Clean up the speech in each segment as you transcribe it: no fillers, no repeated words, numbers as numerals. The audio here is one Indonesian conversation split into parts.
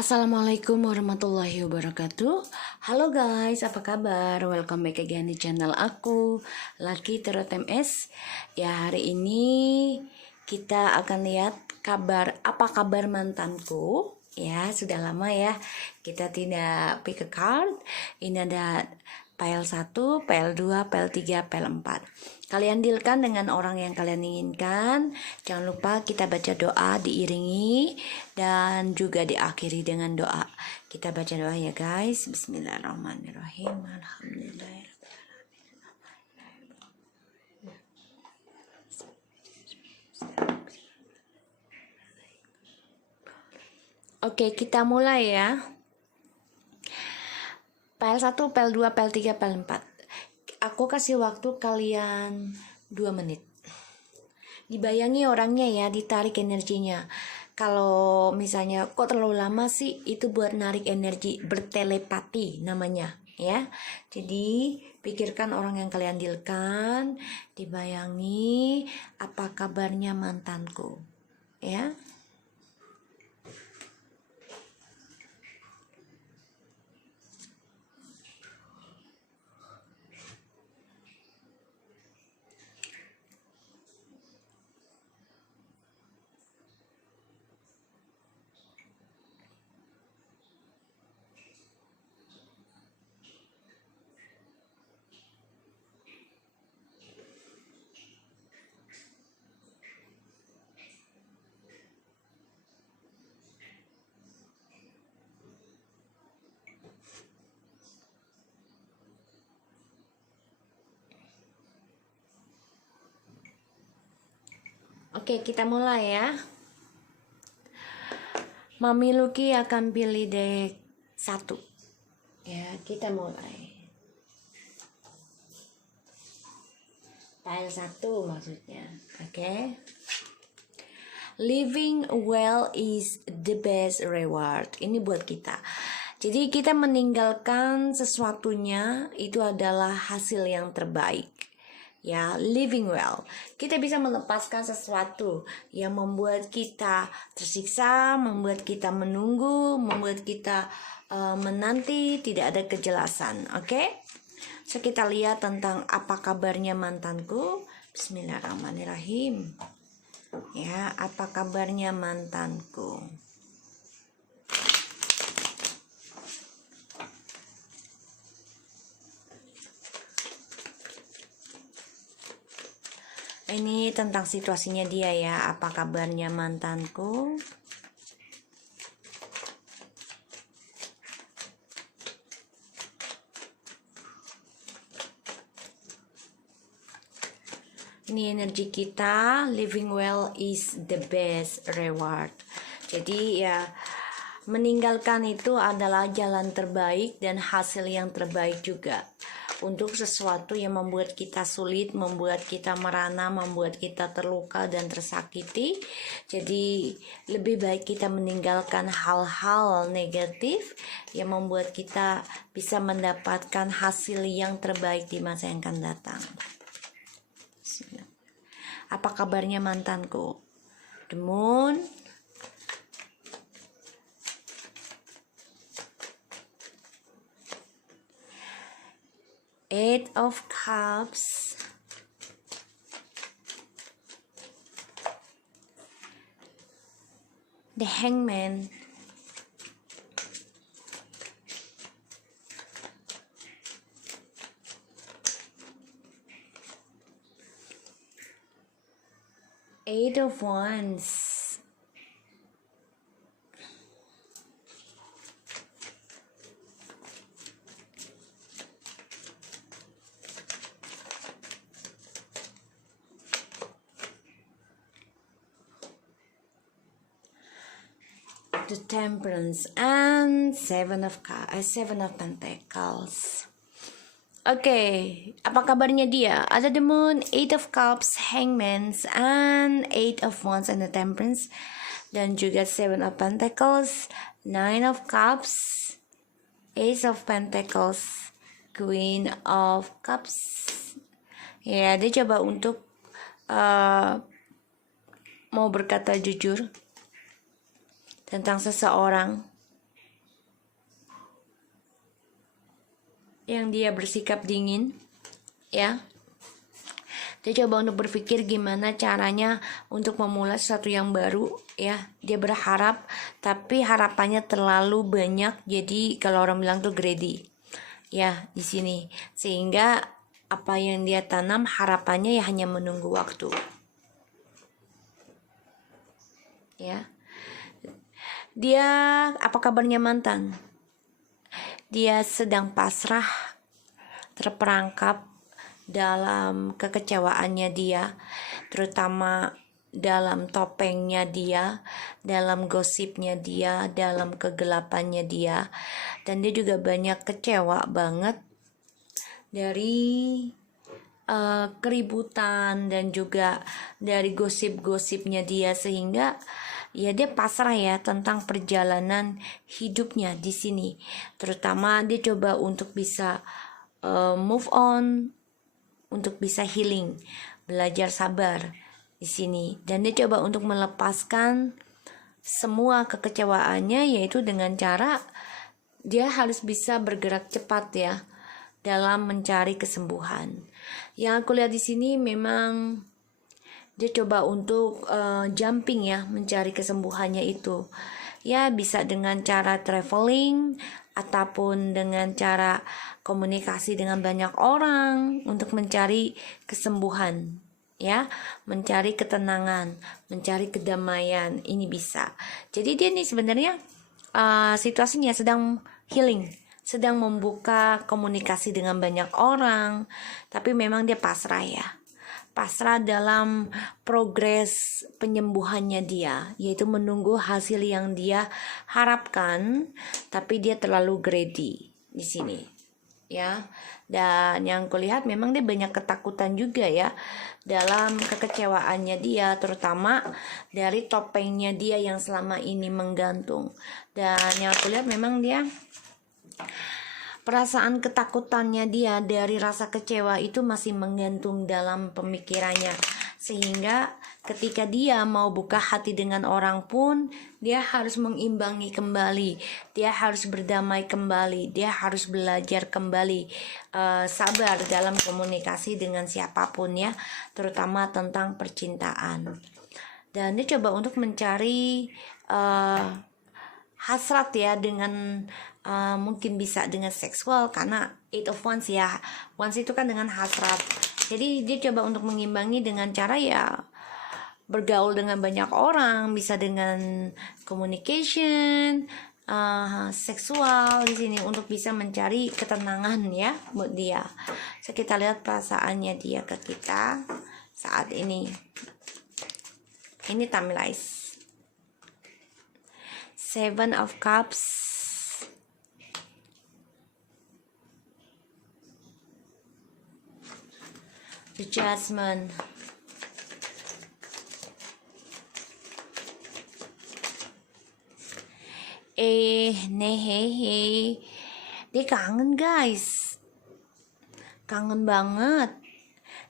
Assalamualaikum warahmatullahi wabarakatuh. Halo guys, apa kabar? Welcome back again di channel aku, Lucky Tarot MS. Ya, hari ini kita akan lihat apa kabar mantanku. Ya, sudah lama ya kita tidak pick a card. Ini ada pile 1, pile 2, pile 3, pile 4. Kalian dealkan dengan orang yang kalian inginkan. Jangan lupa kita baca doa diiringi dan juga diakhiri dengan doa. Kita baca doa ya guys. Bismillahirrahmanirrahim. Alhamdulillah. Oke, kita mulai ya. Pile 1, pile 2, pile 3, pile 4. Aku kasih waktu kalian 2 menit. Dibayangi orangnya ya, ditarik energinya. Kalau misalnya kok terlalu lama sih, itu buat narik energi, bertelepati namanya ya. Jadi pikirkan orang yang kalian dealkan, dibayangi apa kabarnya mantanku ya. Oke, kita mulai ya. Mami Lucky akan pilih deck 1. Ya, kita mulai. Pile 1 maksudnya. Oke. Living well is the best reward. Ini buat kita. Jadi kita meninggalkan sesuatunya itu adalah hasil yang terbaik. Ya, living well. Kita bisa melepaskan sesuatu yang membuat kita tersiksa, membuat kita menunggu, membuat kita menanti, tidak ada kejelasan. Oke? So kita lihat tentang apa kabarnya mantanku. Bismillahirrahmanirrahim. Ya, apa kabarnya mantanku? Ini tentang situasinya dia ya, apa kabarnya mantanku? Ini energi kita, living well is the best reward. Jadi ya, meninggalkan itu adalah jalan terbaik dan hasil yang terbaik juga. Untuk sesuatu yang membuat kita sulit, membuat kita merana, membuat kita terluka dan tersakiti. Jadi lebih baik kita meninggalkan hal-hal negatif yang membuat kita bisa mendapatkan hasil yang terbaik di masa yang akan datang. Apa kabarnya mantanku? The Moon, Eight of Cups, the Hangman, Eight of Wands, the Temperance, and Seven of Pentacles. Oke, apa kabarnya dia? Ada the Moon, Eight of Cups, Hangmans, and Eight of Wands and the Temperance, dan juga Seven of Pentacles, Nine of Cups, Ace of Pentacles, Queen of Cups. Ya, dia coba untuk mau berkata jujur tentang seseorang yang dia bersikap dingin, ya. Dia coba untuk berpikir gimana caranya untuk memulai sesuatu yang baru, ya. Dia berharap, tapi harapannya terlalu banyak, jadi kalau orang bilang tuh greedy, ya, di sini. Sehingga apa yang dia tanam harapannya ya hanya menunggu waktu, ya. Dia, apa kabarnya mantan? Dia sedang pasrah, terperangkap dalam kekecewaannya dia, terutama dalam topengnya dia, dalam gosipnya dia, dalam kegelapannya dia. Dan dia juga banyak kecewa banget dari keributan dan juga dari gosip-gosipnya dia, sehingga ya dia pasrah ya tentang perjalanan hidupnya di sini. Terutama dia coba untuk bisa move on, untuk bisa healing, belajar sabar di sini. Dan dia coba untuk melepaskan semua kekecewaannya, yaitu dengan cara dia harus bisa bergerak cepat ya dalam mencari kesembuhan. Yang aku lihat di sini memang dia coba untuk jumping ya, mencari kesembuhannya itu. Ya bisa dengan cara traveling ataupun dengan cara komunikasi dengan banyak orang untuk mencari kesembuhan, ya, mencari ketenangan, mencari kedamaian. Ini bisa. Jadi dia nih sebenarnya situasinya sedang healing, sedang membuka komunikasi dengan banyak orang, tapi memang dia pasrah ya. Pasrah dalam progres penyembuhannya dia, yaitu menunggu hasil yang dia harapkan, tapi dia terlalu greedy di sini, ya. Dan yang kulihat memang dia banyak ketakutan juga ya dalam kekecewaannya dia, terutama dari topengnya dia yang selama ini menggantung. Dan yang kulihat memang dia perasaan ketakutannya dia dari rasa kecewa itu masih menggantung dalam pemikirannya, sehingga ketika dia mau buka hati dengan orang pun dia harus mengimbangi kembali, dia harus berdamai kembali, dia harus belajar kembali sabar dalam komunikasi dengan siapapun ya, terutama tentang percintaan. Dan dia coba untuk mencari hasrat ya dengan mungkin bisa dengan seksual, karena eight of wands ya, wands itu kan dengan hasrat. Jadi dia coba untuk mengimbangi dengan cara ya bergaul dengan banyak orang, bisa dengan communication seksual di sini untuk bisa mencari ketenangan ya buat dia. So kita lihat perasaannya dia ke kita saat ini. Ini Tamilais. Seven of Cups, the Judgment, nehehe. Dia kangen guys, kangen banget.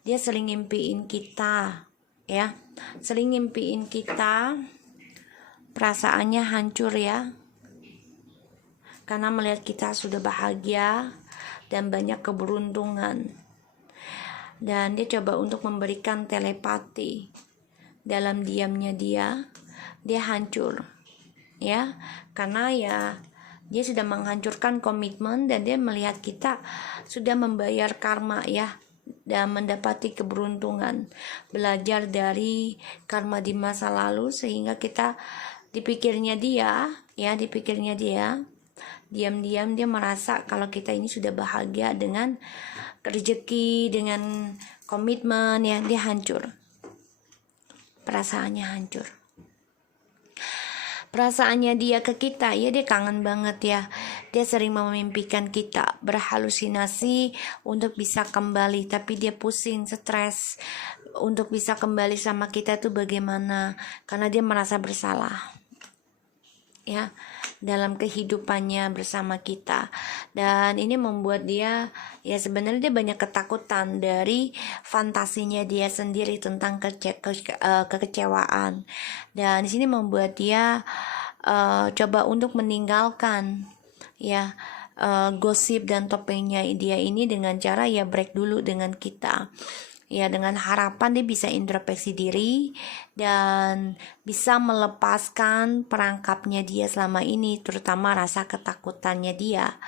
Dia sering ngimpiin kita ya, sering ngimpiin kita. Perasaannya hancur ya, karena melihat kita sudah bahagia dan banyak keberuntungan. Dan dia coba untuk memberikan telepati. Dalam diamnya dia hancur ya, karena ya dia sudah menghancurkan komitmen dan dia melihat kita sudah membayar karma ya, dan mendapati keberuntungan, belajar dari karma di masa lalu, sehingga kita dipikirnya dia diam-diam dia merasa kalau kita ini sudah bahagia dengan rezeki, dengan komitmen ya. Dia hancur, perasaannya hancur. Perasaannya dia ke kita ya, dia kangen banget ya. Dia sering memimpikan kita, berhalusinasi untuk bisa kembali, tapi dia pusing, stres untuk bisa kembali sama kita itu bagaimana, karena dia merasa bersalah ya dalam kehidupannya bersama kita. Dan ini membuat dia ya sebenarnya dia banyak ketakutan dari fantasinya dia sendiri tentang kekecewaan. Dan di sini membuat dia coba untuk meninggalkan ya gosip dan topengnya dia ini dengan cara ya break dulu dengan kita. Ya, dengan harapan dia bisa introspeksi diri dan bisa melepaskan perangkapnya dia selama ini, terutama rasa ketakutannya dia.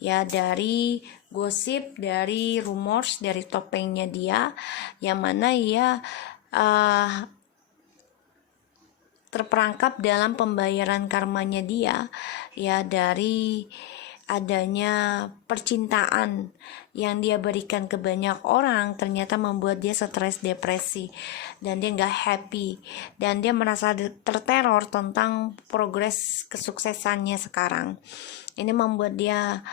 Ya, dari gosip, dari rumors, dari topengnya dia, yang mana ya terperangkap dalam pembayaran karmanya dia, ya, dari adanya percintaan yang dia berikan ke banyak orang ternyata membuat dia stres, depresi, dan dia nggak happy, dan dia merasa terteror tentang progres kesuksesannya sekarang. Ini membuat dia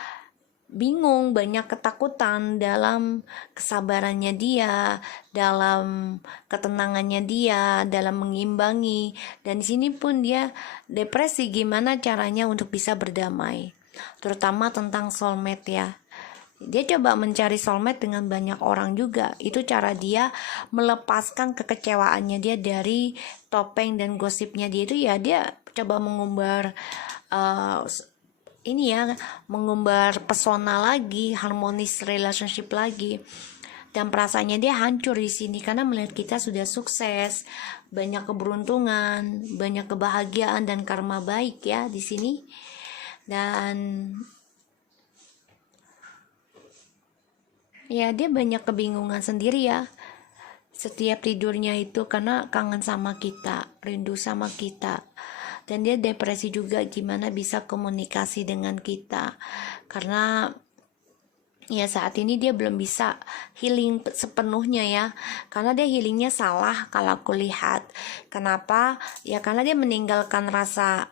bingung, banyak ketakutan dalam kesabarannya dia, dalam ketenangannya dia, dalam mengimbangi. Dan di sini pun dia depresi, gimana caranya untuk bisa berdamai, terutama tentang soulmate ya. Dia coba mencari soulmate dengan banyak orang juga. Itu cara dia melepaskan kekecewaannya dia dari topeng dan gosipnya dia itu, ya dia coba mengumbar ini ya, mengumbar pesona lagi, harmonis relationship lagi. Dan perasaannya dia hancur di sini karena melihat kita sudah sukses, banyak keberuntungan, banyak kebahagiaan dan karma baik ya di sini. Dan ya dia banyak kebingungan sendiri ya. Setiap tidurnya itu karena kangen sama kita, rindu sama kita. Dan dia depresi juga, gimana bisa komunikasi dengan kita, karena ya saat ini dia belum bisa healing sepenuhnya ya, karena dia healingnya salah kalau aku lihat. Kenapa? Ya karena dia meninggalkan rasa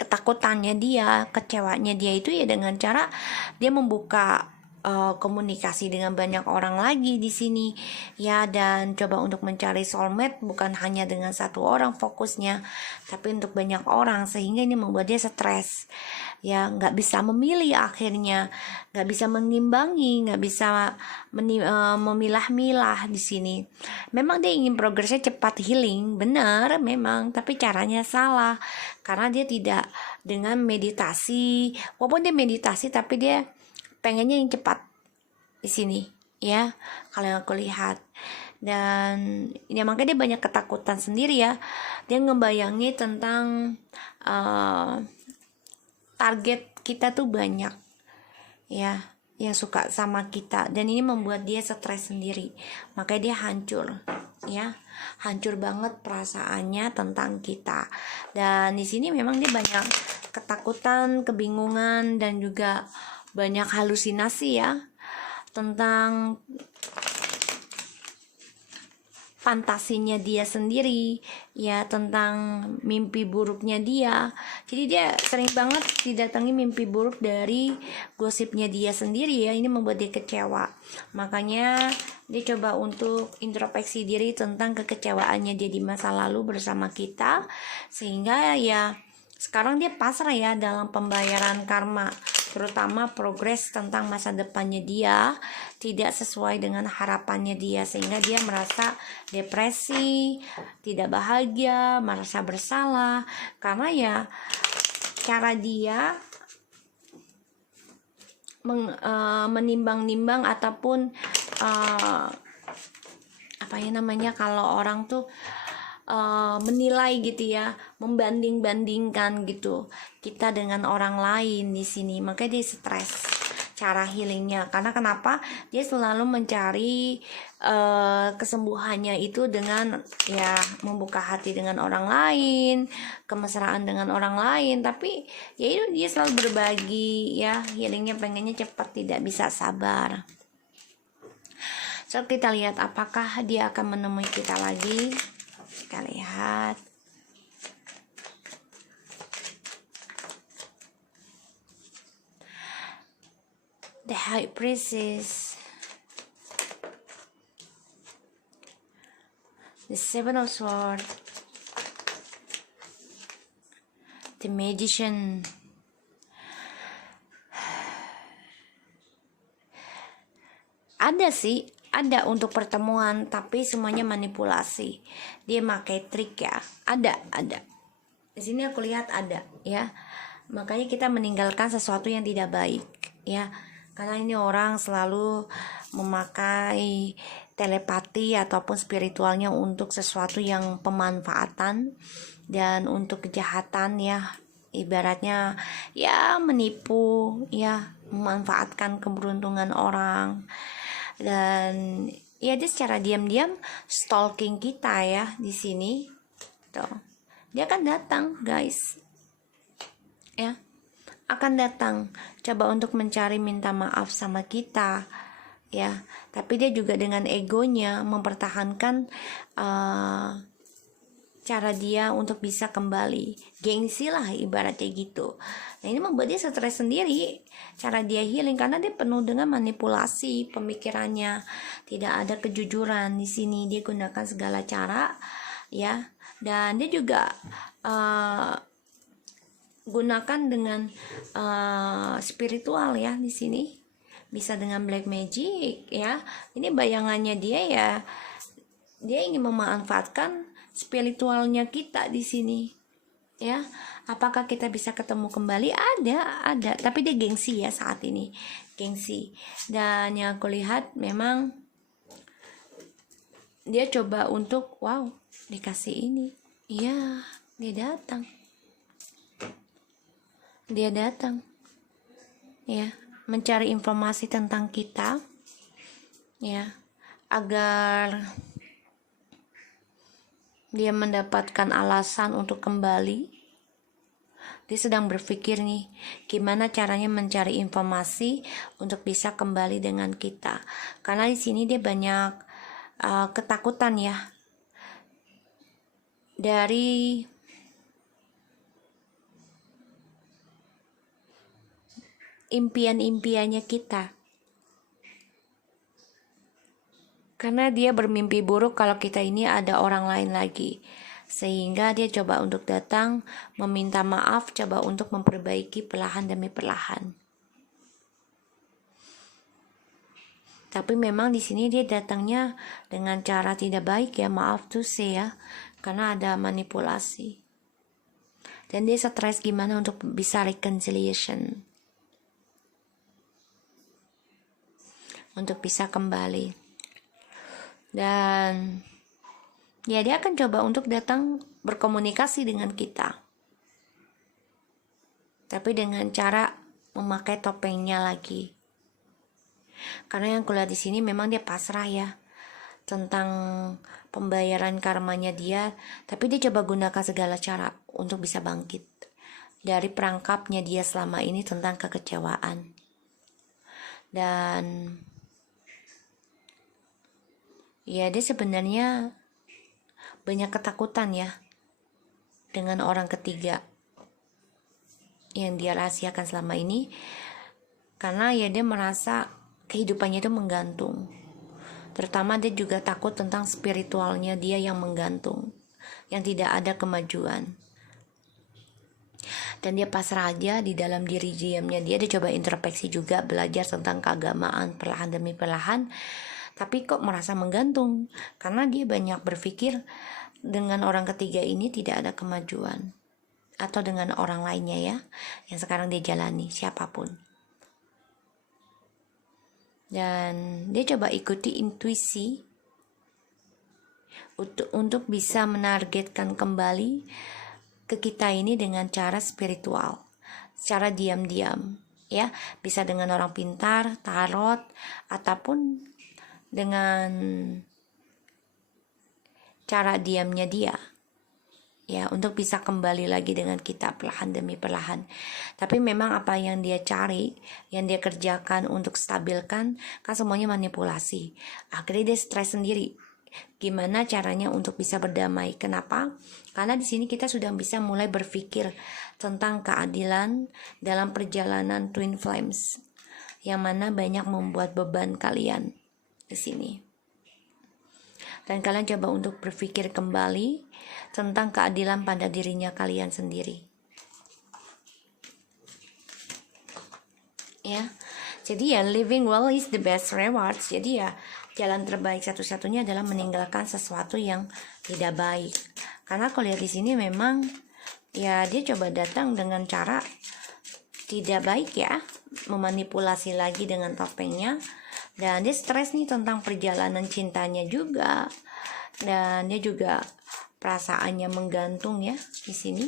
ketakutannya dia, kecewanya dia itu ya dengan cara dia membuka komunikasi dengan banyak orang lagi di sini ya, dan coba untuk mencari soulmate bukan hanya dengan satu orang fokusnya, tapi untuk banyak orang, sehingga ini membuat dia stres ya, nggak bisa memilih, akhirnya nggak bisa mengimbangi, nggak bisa memilah-milah di sini. Memang dia ingin progresnya cepat healing, benar memang, tapi caranya salah karena dia tidak dengan meditasi. Walaupun dia meditasi tapi dia pengennya yang cepat di sini ya, kalau yang aku lihat. Dan ya makanya dia banyak ketakutan sendiri ya, dia ngebayangi tentang target kita tuh banyak ya yang suka sama kita, dan ini membuat dia stres sendiri, makanya dia hancur ya, hancur banget perasaannya tentang kita. Dan di sini memang dia banyak ketakutan, kebingungan, dan juga banyak halusinasi ya tentang fantasinya dia sendiri ya, tentang mimpi buruknya dia. Jadi dia sering banget didatangi mimpi buruk dari gosipnya dia sendiri ya, ini membuat dia kecewa. Makanya dia coba untuk introspeksi diri tentang kekecewaannya dia di masa lalu bersama kita, sehingga ya sekarang dia pasrah ya dalam pembayaran karma, terutama progres tentang masa depannya dia tidak sesuai dengan harapannya dia, sehingga dia merasa depresi, tidak bahagia, merasa bersalah karena ya cara dia menimbang-nimbang ataupun apa ya namanya kalau orang tuh menilai gitu ya, membanding-bandingkan gitu kita dengan orang lain di sini. Makanya dia stres cara healingnya, karena kenapa dia selalu mencari kesembuhannya itu dengan ya membuka hati dengan orang lain, kemesraan dengan orang lain, tapi ya itu dia selalu berbagi ya, healingnya pengennya cepat, tidak bisa sabar. So kita lihat apakah dia akan menemui kita lagi. Kita lihat. The High Priestess, the Seven of Swords, the Magician. Ada sih, ada untuk pertemuan, tapi semuanya manipulasi. Dia pakai trik ya. Ada. Di sini aku lihat ada ya. makanya kita meninggalkan sesuatu yang tidak baik, ya. Karena ini orang selalu memakai telepati ataupun spiritualnya untuk sesuatu yang pemanfaatan dan untuk kejahatan, ya. Ibaratnya ya menipu, ya, memanfaatkan keberuntungan orang. Dan ya dia secara diam-diam stalking kita, ya, di sini. Tuh. Dia akan datang, guys. Ya. Akan datang coba untuk mencari minta maaf sama kita, ya. Tapi dia juga dengan egonya mempertahankan cara dia untuk bisa kembali, gengsi lah ibaratnya gitu. Nah, ini membuat dia stres sendiri cara dia healing, karena dia penuh dengan manipulasi pemikirannya, tidak ada kejujuran. Di sini dia gunakan segala cara, ya, dan dia juga gunakan dengan spiritual, ya. Di sini bisa dengan black magic, ya. Ini bayangannya dia, ya, dia ingin memanfaatkan spiritualnya kita di sini, ya. Apakah kita bisa ketemu kembali? Ada, tapi dia gengsi, ya, saat ini gengsi. Dan yang aku lihat memang dia coba untuk dikasih ini, iya, dia datang, ya, mencari informasi tentang kita, ya, agar dia mendapatkan alasan untuk kembali. Dia sedang berpikir nih, gimana caranya mencari informasi untuk bisa kembali dengan kita. Karena di sini dia banyak ketakutan, ya, dari impian-impiannya kita. Karena dia bermimpi buruk kalau kita ini ada orang lain lagi. Sehingga dia coba untuk datang, meminta maaf, coba untuk memperbaiki perlahan demi perlahan. Tapi memang di sini dia datangnya dengan cara tidak baik, ya, maaf tuh say, ya, karena ada manipulasi. Dan dia stres gimana untuk bisa reconciliation, untuk bisa kembali. Dan ya dia akan coba untuk datang berkomunikasi dengan kita, tapi dengan cara memakai topengnya lagi. Karena yang kulihat di sini memang dia pasrah, ya, tentang pembayaran karmanya dia, tapi dia coba gunakan segala cara untuk bisa bangkit dari perangkapnya dia selama ini tentang kekecewaan. Dan ya dia sebenarnya banyak ketakutan, ya, dengan orang ketiga yang dia rahasiakan selama ini. Karena ya dia merasa kehidupannya itu menggantung. Terutama dia juga takut tentang spiritualnya dia yang menggantung, yang tidak ada kemajuan. Dan dia pasrah aja di dalam diri diamnya dia coba introspeksi juga, belajar tentang keagamaan perlahan demi perlahan. Tapi kok merasa menggantung, karena dia banyak berpikir dengan orang ketiga ini tidak ada kemajuan. Atau dengan orang lainnya, ya, yang sekarang dia jalani, siapapun. Dan dia coba ikuti intuisi untuk bisa menargetkan kembali ke kita ini dengan cara spiritual, secara diam-diam, ya. Bisa dengan orang pintar, tarot, ataupun dengan cara diamnya dia, ya, untuk bisa kembali lagi dengan kita perlahan demi perlahan. Tapi memang apa yang dia cari, yang dia kerjakan untuk stabilkan, kan semuanya manipulasi. Akhirnya dia stres sendiri. Gimana caranya untuk bisa berdamai? Kenapa? Karena di sini kita sudah bisa mulai berpikir tentang keadilan dalam perjalanan Twin Flames, yang mana banyak membuat beban kalian di sini. Dan kalian coba untuk berpikir kembali tentang keadilan pada dirinya kalian sendiri, ya. Jadi ya, living well is the best rewards. Jadi ya, jalan terbaik satu-satunya adalah meninggalkan sesuatu yang tidak baik. Karena kalau lihat di sini memang ya dia coba datang dengan cara tidak baik ya, memanipulasi lagi dengan topengnya. Dan dia stres nih tentang perjalanan cintanya juga, dan dia juga perasaannya menggantung ya di sini.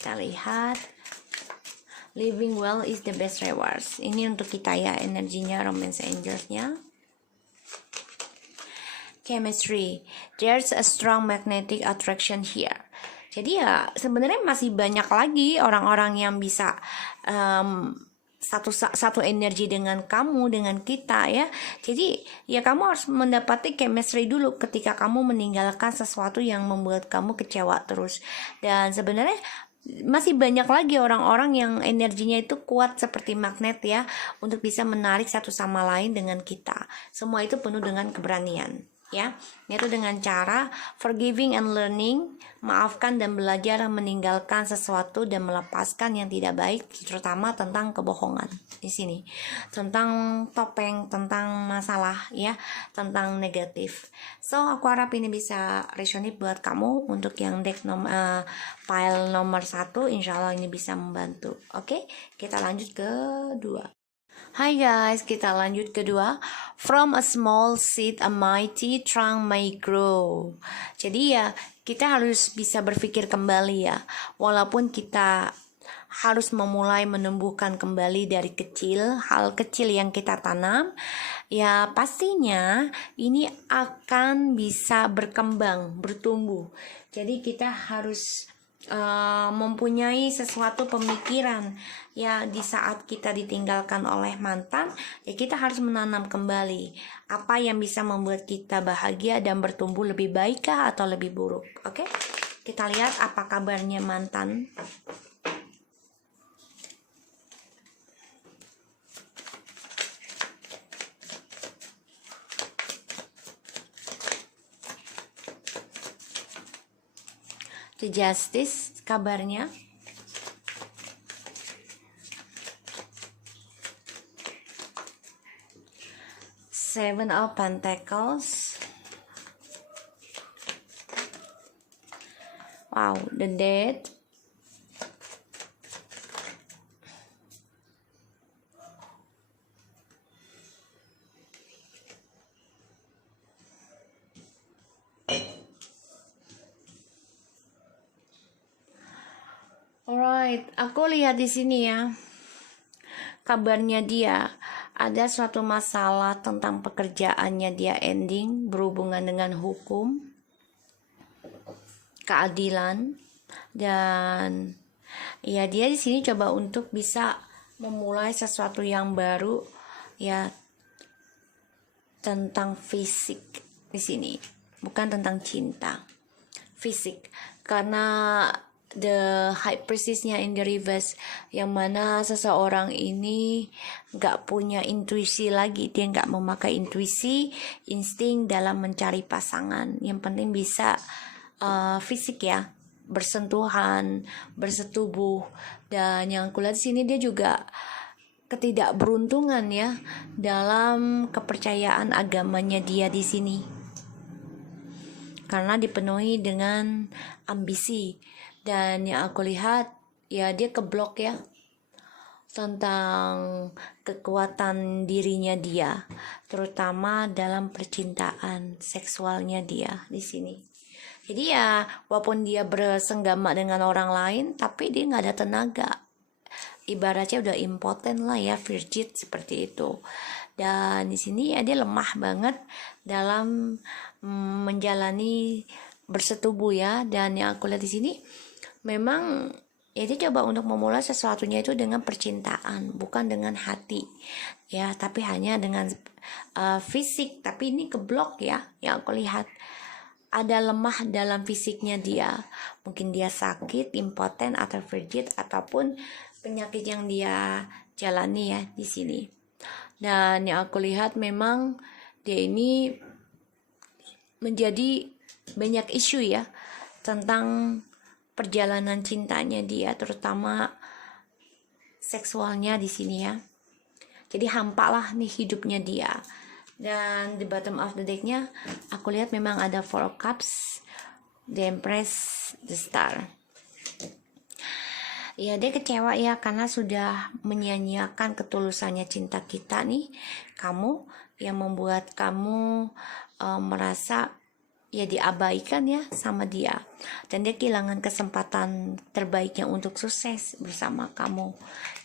Kita lihat, living well is the best rewards. Ini untuk kita ya, energinya romance angelsnya. Chemistry, there's a strong magnetic attraction here. Jadi ya sebenarnya masih banyak lagi orang-orang yang bisa satu energi dengan kamu, dengan kita ya. Jadi ya kamu harus mendapati chemistry dulu ketika kamu meninggalkan sesuatu yang membuat kamu kecewa terus. Dan sebenarnya masih banyak lagi orang-orang yang energinya itu kuat seperti magnet ya, untuk bisa menarik satu sama lain dengan kita. Semua itu penuh dengan keberanian ya, yaitu dengan cara forgiving and learning, maafkan dan belajar meninggalkan sesuatu dan melepaskan yang tidak baik, terutama tentang kebohongan di sini, tentang topeng, tentang masalah ya, tentang negatif. So aku harap ini bisa resonate buat kamu untuk yang deck pile nomor 1. Insya Allah ini bisa membantu. Oke, kita lanjut ke 2. Hai guys, kita lanjut kedua. From a small seed, a mighty trunk may grow. Jadi ya, kita harus bisa berpikir kembali ya. Walaupun kita harus memulai menumbuhkan kembali dari kecil, hal kecil yang kita tanam, ya pastinya ini akan bisa berkembang, bertumbuh. Jadi kita harus mempunyai sesuatu pemikiran ya, di saat kita ditinggalkan oleh mantan ya, kita harus menanam kembali apa yang bisa membuat kita bahagia dan bertumbuh lebih baikkah atau lebih buruk. Oke, kita lihat apa kabarnya mantan. The Justice kabarnya. Seven of Pentacles. Wow, the Dead. Alright, aku lihat di sini ya. Kabarnya dia ada suatu masalah tentang pekerjaannya, dia ending berhubungan dengan hukum, keadilan, dan ya dia di sini coba untuk bisa memulai sesuatu yang baru ya, tentang fisik di sini, bukan tentang cinta, fisik, karena the high priestess-nya in the reverse, yang mana seseorang ini gak punya intuisi lagi, dia gak memakai intuisi, insting dalam mencari pasangan. Yang penting bisa fisik ya, bersentuhan, bersetubuh. Dan yang aku lihat di sini dia juga ketidakberuntungan ya dalam kepercayaan agamanya dia di sini, karena dipenuhi dengan ambisi. Dan yang aku lihat ya, dia keblok ya tentang kekuatan dirinya dia, terutama dalam percintaan seksualnya dia di sini. Jadi ya walaupun dia bersenggama dengan orang lain, tapi dia nggak ada tenaga, ibaratnya udah impoten lah ya, virgin seperti itu. Dan di sini ya dia lemah banget dalam menjalani bersetubuh ya. Dan yang aku lihat di sini memang ya dia coba untuk memulai sesuatunya itu dengan percintaan, bukan dengan hati ya, tapi hanya dengan fisik. Tapi ini keblok ya, yang aku lihat ada lemah dalam fisiknya dia. Mungkin dia sakit, impoten atau virgin, ataupun penyakit yang dia jalani ya di sini. Dan yang aku lihat memang dia ini menjadi banyak isu ya tentang perjalanan cintanya dia, terutama seksualnya di sini ya. Jadi hampa lah nih hidupnya dia. Dan di bottom of the decknya aku lihat memang ada Four of Cups, the Empress, the Star. Ya dia kecewa ya karena sudah menyia-nyiakan ketulusannya cinta kita nih. Kamu yang membuat kamu merasa ya diabaikan ya sama dia. Dan dia kehilangan kesempatan terbaiknya untuk sukses bersama kamu.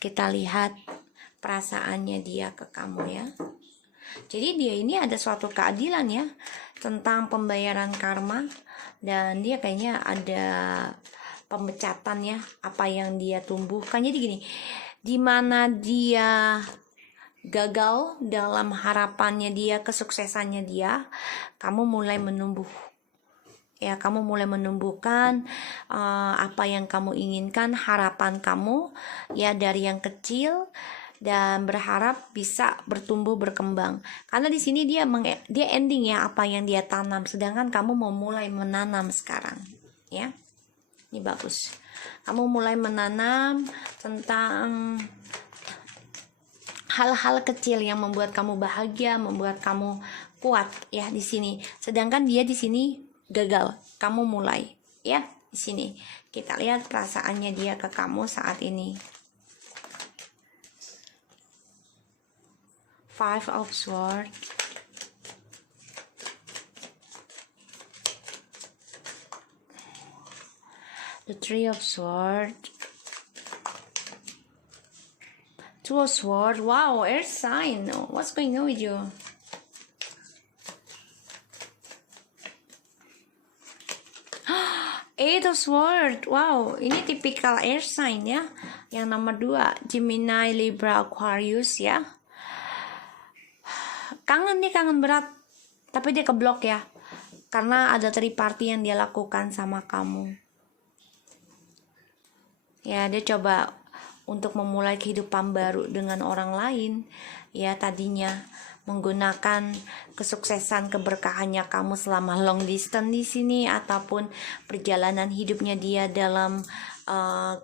Kita lihat perasaannya dia ke kamu ya. Jadi dia ini ada suatu keadilan ya tentang pembayaran karma, dan dia kayaknya ada pemecatan ya apa yang dia tumbuhkan. Jadi gini, dimana dia gagal dalam harapannya dia, kesuksesannya dia, kamu mulai menumbuh ya, kamu mulai menumbuhkan apa yang kamu inginkan, harapan kamu ya dari yang kecil, dan berharap bisa bertumbuh berkembang. Karena di sini dia ending ya apa yang dia tanam, sedangkan kamu mau mulai menanam sekarang ya. Ini bagus. Kamu mulai menanam tentang hal-hal kecil yang membuat kamu bahagia, membuat kamu kuat ya di sini. Sedangkan dia di sini gagal. Kamu mulai ya di sini. Kita lihat perasaannya dia ke kamu saat ini. Five of Swords. The Three of Swords. Two of Swords. Wow, air sign. What's going on with you? Eight of Swords. Wow, ini tipikal air sign ya. Yang nomor 2, Gemini, Libra, Aquarius ya. Kangen nih, kangen berat. Tapi dia keblok ya. Karena ada triparty yang dia lakukan sama kamu. Ya, dia coba untuk memulai kehidupan baru dengan orang lain. Ya, tadinya menggunakan kesuksesan keberkahannya kamu selama long distance di sini, ataupun perjalanan hidupnya dia dalam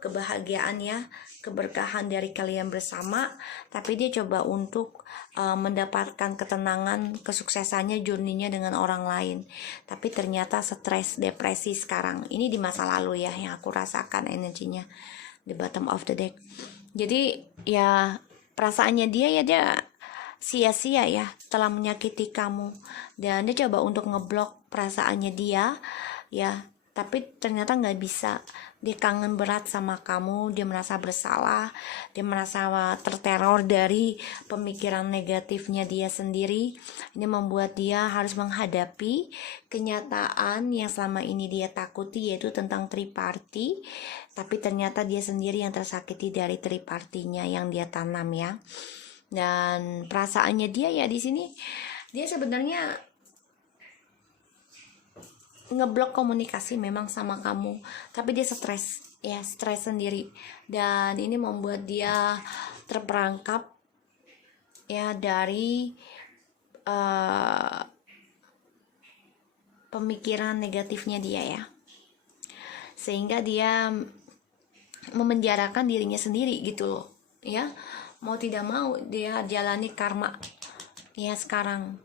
kebahagiaan ya, keberkahan dari kalian bersama. Tapi dia coba untuk mendapatkan ketenangan, kesuksesannya, journey-nya dengan orang lain. Tapi ternyata stres, depresi sekarang. Ini di masa lalu ya yang aku rasakan energinya. The bottom of the deck. Jadi ya perasaannya dia ya, dia sia-sia ya telah menyakiti kamu, dan dia coba untuk ngeblok perasaannya dia ya, tapi ternyata nggak bisa. Dia kangen berat sama kamu, dia merasa bersalah, dia merasa terteror dari pemikiran negatifnya dia sendiri. Ini membuat dia harus menghadapi kenyataan yang selama ini dia takuti, yaitu tentang triparty. Tapi ternyata dia sendiri yang tersakiti dari tripartinya yang dia tanam ya. Dan perasaannya dia ya di sini, dia sebenarnya ngeblok komunikasi memang sama kamu, tapi dia stres ya, stres sendiri, dan ini membuat dia terperangkap ya dari pemikiran negatifnya dia ya, sehingga dia memenjarakan dirinya sendiri gitu loh ya. Mau tidak mau dia jalani karma ya sekarang.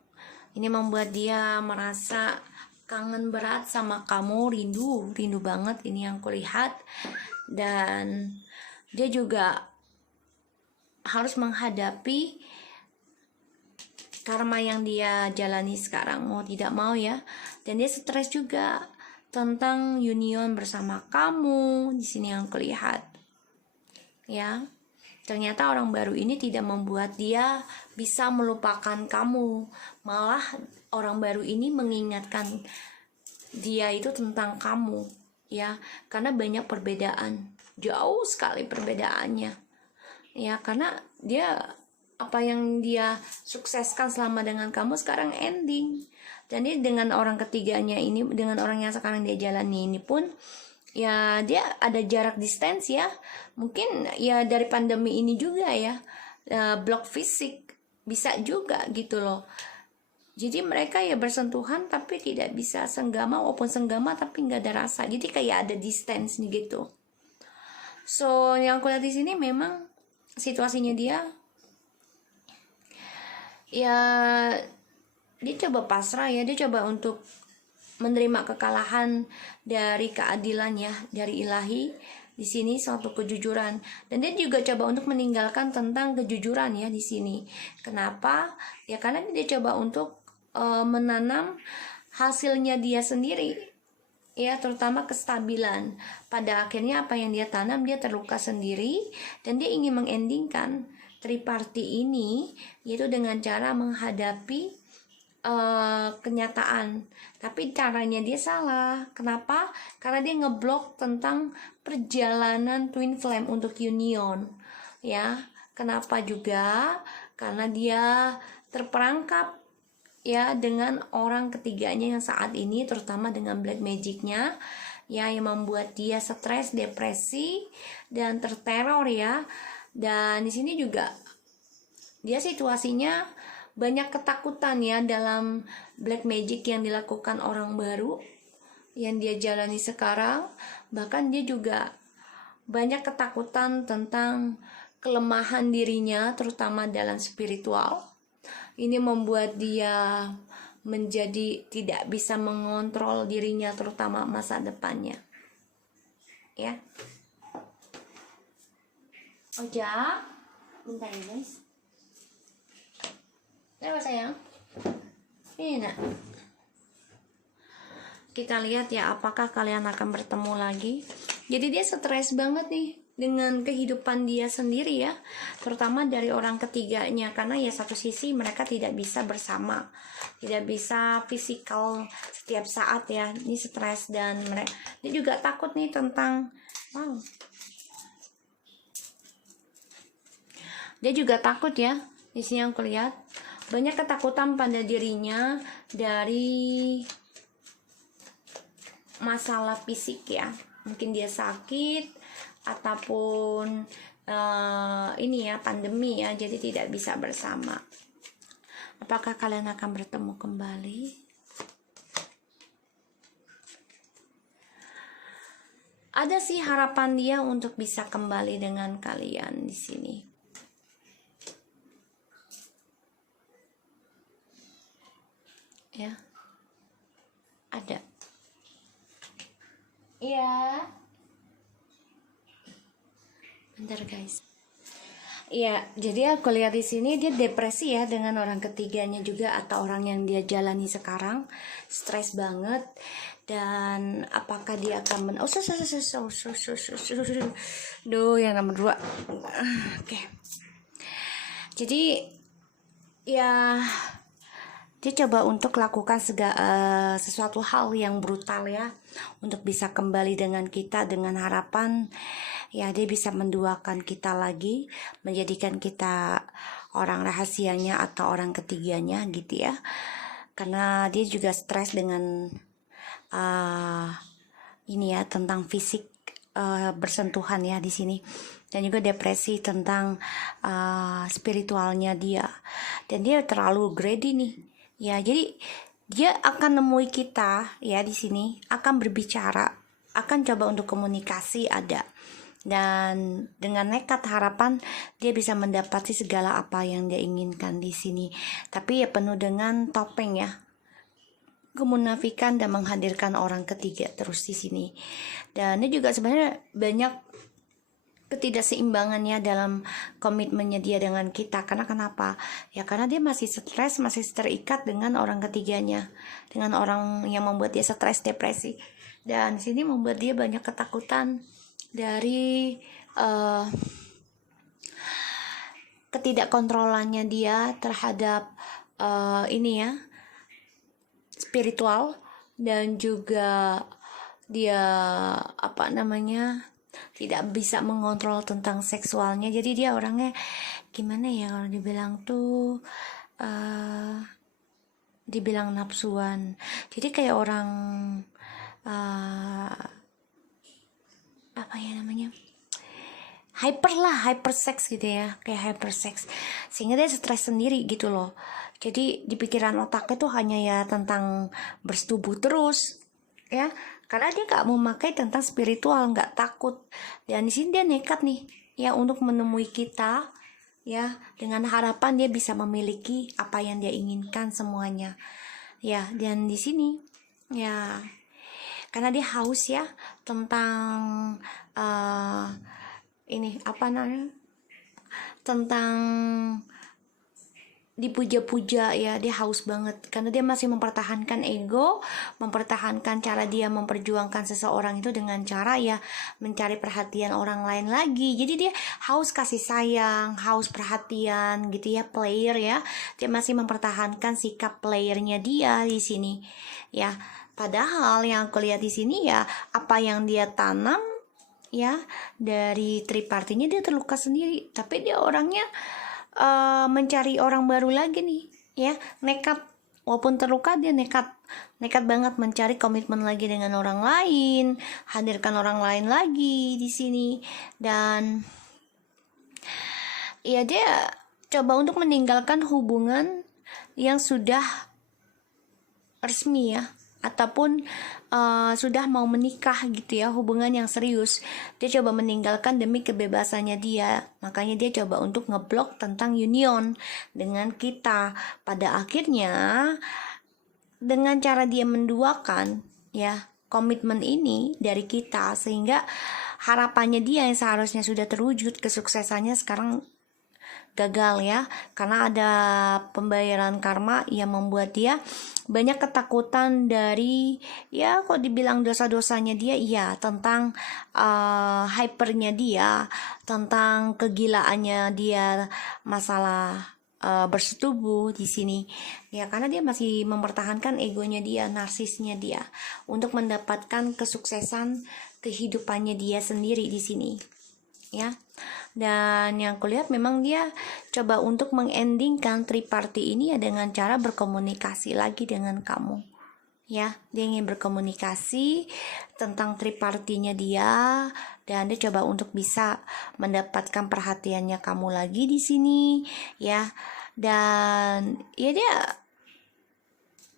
Ini membuat dia merasa kangen berat sama kamu, rindu banget, ini yang kulihat. Dan dia juga harus menghadapi karma yang dia jalani sekarang, mau tidak mau ya. Dan dia stres juga tentang union bersama kamu, di sini yang kulihat ya. Ternyata orang baru ini tidak membuat dia bisa melupakan kamu, malah orang baru ini mengingatkan dia itu tentang kamu ya, karena banyak perbedaan, jauh sekali perbedaannya ya, karena dia apa yang dia sukseskan selama dengan kamu sekarang ending. Dan dia dengan orang ketiganya ini, dengan orang yang sekarang dia jalani ini pun ya, dia ada jarak distance ya, mungkin ya dari pandemi ini juga ya, blok fisik bisa juga gitu loh. Jadi mereka ya bersentuhan tapi tidak bisa senggama, walaupun senggama tapi nggak ada rasa, jadi kayak ada distance nih gitu. So yang aku lihat di sini memang situasinya dia ya, dia coba pasrah ya, dia coba untuk menerima kekalahan dari keadilan ya, dari ilahi, di sini suatu kejujuran, dan dia juga coba untuk meninggalkan tentang kejujuran ya di sini. Kenapa? Ya karena dia coba untuk menanam hasilnya dia sendiri ya, terutama kestabilan. Pada akhirnya apa yang dia tanam dia terluka sendiri, dan dia ingin mengendingkan triparti ini yaitu dengan cara menghadapi kenyataan. Tapi caranya dia salah. Kenapa? Karena dia ngeblok tentang perjalanan twin flame untuk union ya. Kenapa juga? Karena dia terperangkap ya dengan orang ketiganya yang saat ini, terutama dengan black magicnya ya, yang membuat dia stres, depresi, dan terteror ya. Dan di sini juga dia situasinya banyak ketakutan ya dalam black magic yang dilakukan orang baru yang dia jalani sekarang. Bahkan dia juga banyak ketakutan tentang kelemahan dirinya, terutama dalam spiritual. Ini membuat dia menjadi tidak bisa mengontrol dirinya, terutama masa depannya. Ya. Ojak, bentar ya guys. Kenapa sayang? Ini nak. Kita lihat ya apakah kalian akan bertemu lagi. Jadi dia stres banget nih dengan kehidupan dia sendiri ya, terutama dari orang ketiganya, karena ya satu sisi mereka tidak bisa bersama, tidak bisa fisikal setiap saat ya. Ini stres, dan dia juga takut nih tentang dia juga takut ya. Di sini aku lihat banyak ketakutan pada dirinya dari masalah fisik ya. Mungkin dia sakit ataupun ini ya, pandemi ya, jadi tidak bisa bersama. Apakah kalian akan bertemu kembali? Ada sih harapan dia untuk bisa kembali dengan kalian di sini. Ya. Ada. Iya. Bentar guys. Iya, jadi aku lihat di sini dia depresi ya dengan orang ketiganya juga, atau orang yang dia jalani sekarang, stres banget. Dan apakah dia akan yang nomor 2. Oke. Jadi ya dia coba untuk lakukan sesuatu hal yang brutal ya, untuk bisa kembali dengan kita, dengan harapan ya dia bisa menduakan kita lagi, menjadikan kita orang rahasianya atau orang ketiganya gitu ya. Karena dia juga stres dengan ini ya, tentang fisik, bersentuhan ya di sini, dan juga depresi tentang spiritualnya dia, dan dia terlalu greedy nih ya. Jadi dia akan nemui kita ya di sini, akan berbicara, akan coba untuk komunikasi ada, dan dengan nekat harapan dia bisa mendapati segala apa yang dia inginkan di sini. Tapi ya penuh dengan topeng ya, kemunafikan, dan menghadirkan orang ketiga terus di sini. Dan dia juga sebenarnya banyak ketidakseimbangannya dalam komitmennya dia dengan kita. Karena kenapa? Ya karena dia masih stres, masih terikat dengan orang ketiganya, dengan orang yang membuat dia stres, depresi. Dan di sini membuat dia banyak ketakutan dari ketidakkontrolannya dia terhadap ini ya, spiritual, dan juga dia tidak bisa mengontrol tentang seksualnya. Jadi dia orangnya gimana ya, kalau dibilang tuh dibilang nafsuan. Jadi kayak orang hyper sex gitu ya, kayak hyper sex, sehingga dia stres sendiri gitu loh. Jadi di pikiran otaknya tuh hanya ya tentang bersetubuh terus ya, karena dia nggak memakai tentang spiritual, nggak takut. Dan di sini dia nekat nih ya untuk menemui kita ya, dengan harapan dia bisa memiliki apa yang dia inginkan semuanya ya. Dan di sini ya karena dia haus ya tentang ini apa namanya, tentang dipuja-puja ya. Dia haus banget karena dia masih mempertahankan ego, mempertahankan cara dia memperjuangkan seseorang itu dengan cara ya mencari perhatian orang lain lagi. Jadi dia haus kasih sayang, haus perhatian gitu ya, player ya. Dia masih mempertahankan sikap playernya dia di sini ya. Padahal yang aku lihat di sini ya, apa yang dia tanam ya dari tripartinya, dia terluka sendiri. Tapi dia orangnya mencari orang baru lagi nih ya, nekat. Walaupun terluka, dia nekat banget mencari komitmen lagi dengan orang lain, hadirkan orang lain lagi di sini. Dan ya dia coba untuk meninggalkan hubungan yang sudah resmi ya, ataupun sudah mau menikah gitu ya, hubungan yang serius. Dia coba meninggalkan demi kebebasannya dia. Makanya dia coba untuk ngeblok tentang union dengan kita. Pada akhirnya dengan cara dia menduakan ya komitmen ini dari kita, sehingga harapannya dia yang seharusnya sudah terwujud, kesuksesannya sekarang gagal ya, karena ada pembayaran karma yang membuat dia banyak ketakutan dari ya, kok dibilang dosa-dosanya dia, iya tentang hypernya dia, tentang kegilaannya dia, masalah bersetubuh di sini ya, karena dia masih mempertahankan egonya dia, narsisnya dia, untuk mendapatkan kesuksesan kehidupannya dia sendiri di sini ya. Dan yang kulihat memang dia coba untuk mengendingkan triparty ini ya dengan cara berkomunikasi lagi dengan kamu ya. Dia ingin berkomunikasi tentang tripartinya dia, dan dia coba untuk bisa mendapatkan perhatiannya kamu lagi di sini ya. Dan ya dia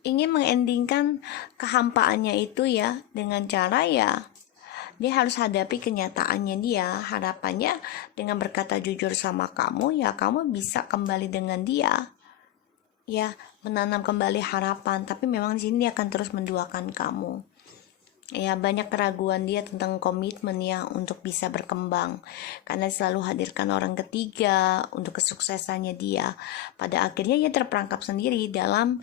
ingin mengendingkan kehampaannya itu ya dengan cara ya dia harus hadapi kenyataannya dia. Harapannya dengan berkata jujur sama kamu ya, kamu bisa kembali dengan dia ya, menanam kembali harapan. Tapi memang di sini dia akan terus menduakan kamu ya. Banyak keraguan dia tentang komitmen ya untuk bisa berkembang, karena selalu hadirkan orang ketiga untuk kesuksesannya dia. Pada akhirnya dia terperangkap sendiri dalam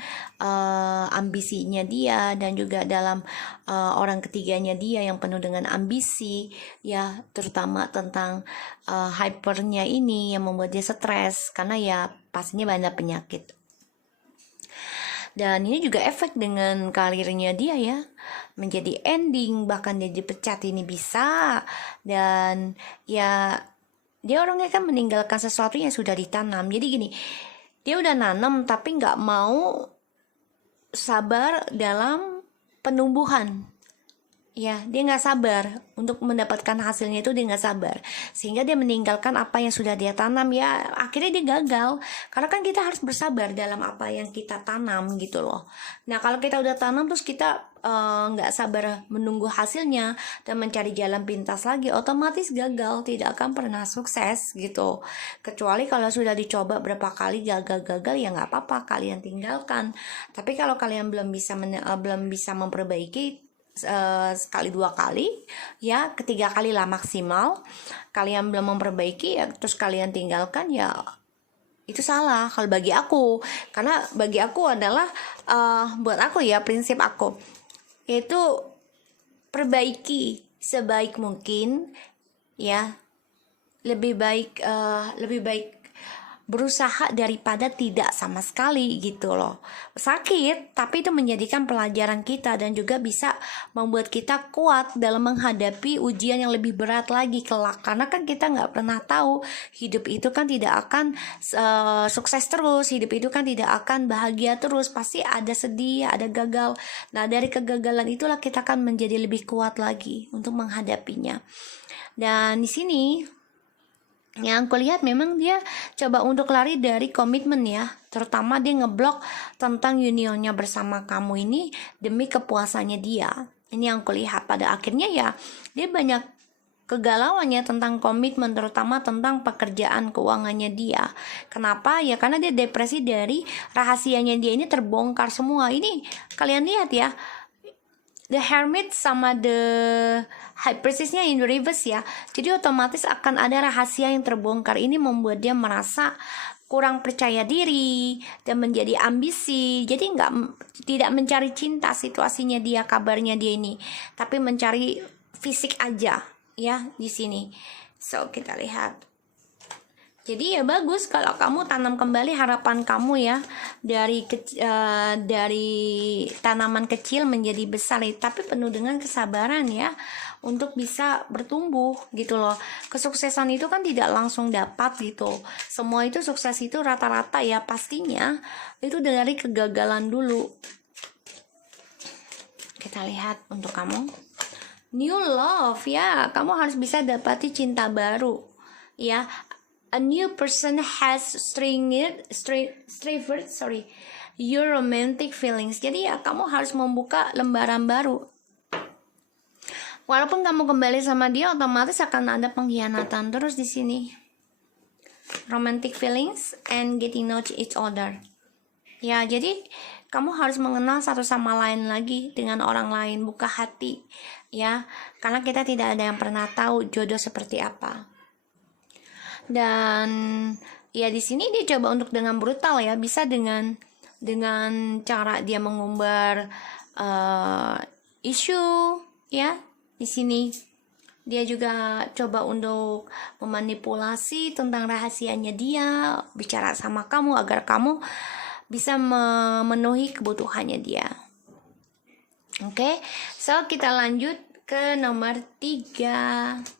ambisinya dia, dan juga dalam orang ketiganya dia yang penuh dengan ambisi ya, terutama tentang hypernya ini yang membuat dia stres, karena ya pastinya banyak penyakit. Dan ini juga efek dengan karirnya dia ya, menjadi ending, bahkan dia dipecat ini bisa. Dan ya dia orangnya kan meninggalkan sesuatu yang sudah ditanam. Jadi gini, dia udah nanam tapi gak mau sabar dalam penumbuhan ya. Dia gak sabar untuk mendapatkan hasilnya itu, dia gak sabar, sehingga dia meninggalkan apa yang sudah dia tanam ya. Akhirnya dia gagal, karena kan kita harus bersabar dalam apa yang kita tanam gitu loh. Nah kalau kita udah tanam terus kita gak sabar menunggu hasilnya dan mencari jalan pintas lagi, otomatis gagal, tidak akan pernah sukses gitu. Kecuali kalau sudah dicoba berapa kali gagal-gagal ya gak apa-apa, kalian tinggalkan. Tapi kalau kalian belum bisa memperbaiki sekali dua kali ya, ketiga kali lah maksimal, kalian belum memperbaiki ya, terus kalian tinggalkan ya, itu salah kalau bagi aku. Karena bagi aku adalah buat aku ya, prinsip aku yaitu perbaiki sebaik mungkin ya, lebih baik berusaha daripada tidak sama sekali gitu loh. Sakit, tapi itu menjadikan pelajaran kita dan juga bisa membuat kita kuat dalam menghadapi ujian yang lebih berat lagi kelak. Karena kan kita nggak pernah tahu, hidup itu kan tidak akan sukses terus, hidup itu kan tidak akan bahagia terus, pasti ada sedih, ada gagal. Nah dari kegagalan itulah kita akan menjadi lebih kuat lagi untuk menghadapinya. Dan di sini yang aku lihat memang dia coba untuk lari dari komitmen ya, terutama dia ngeblok tentang unionnya bersama kamu ini demi kepuasannya dia. Ini yang aku lihat. Pada akhirnya ya dia banyak kegalauannya tentang komitmen, terutama tentang pekerjaan keuangannya dia. Kenapa? Ya karena dia depresi dari rahasianya dia ini terbongkar semua. Ini kalian lihat ya, The Hermit sama The High Priestess-nya in the reverse ya. Jadi otomatis akan ada rahasia yang terbongkar. Ini membuat dia merasa kurang percaya diri dan menjadi ambisi. Jadi tidak mencari cinta situasinya dia, kabarnya dia ini, tapi mencari fisik aja ya di sini. So kita lihat. Jadi ya bagus kalau kamu tanam kembali harapan kamu ya, dari tanaman kecil menjadi besar, tapi penuh dengan kesabaran ya untuk bisa bertumbuh gitu loh. Kesuksesan itu kan tidak langsung dapat gitu. Semua itu sukses itu rata-rata ya pastinya itu dari kegagalan dulu. Kita lihat untuk kamu. New love ya, kamu harus bisa dapati cinta baru ya. A new person has strengthened your romantic feelings. Jadi ya kamu harus membuka lembaran baru. Walaupun kamu kembali sama dia, otomatis akan ada pengkhianatan terus di sini. Romantic feelings and getting know each other. Ya, jadi kamu harus mengenal satu sama lain lagi dengan orang lain, buka hati ya. Karena kita tidak ada yang pernah tahu jodoh seperti apa. Dan ya di sini dia coba untuk dengan brutal ya, bisa dengan cara dia mengumbar isu ya. Di sini dia juga coba untuk memanipulasi tentang rahasianya dia, bicara sama kamu agar kamu bisa memenuhi kebutuhannya dia. Oke, so kita lanjut ke nomor 3.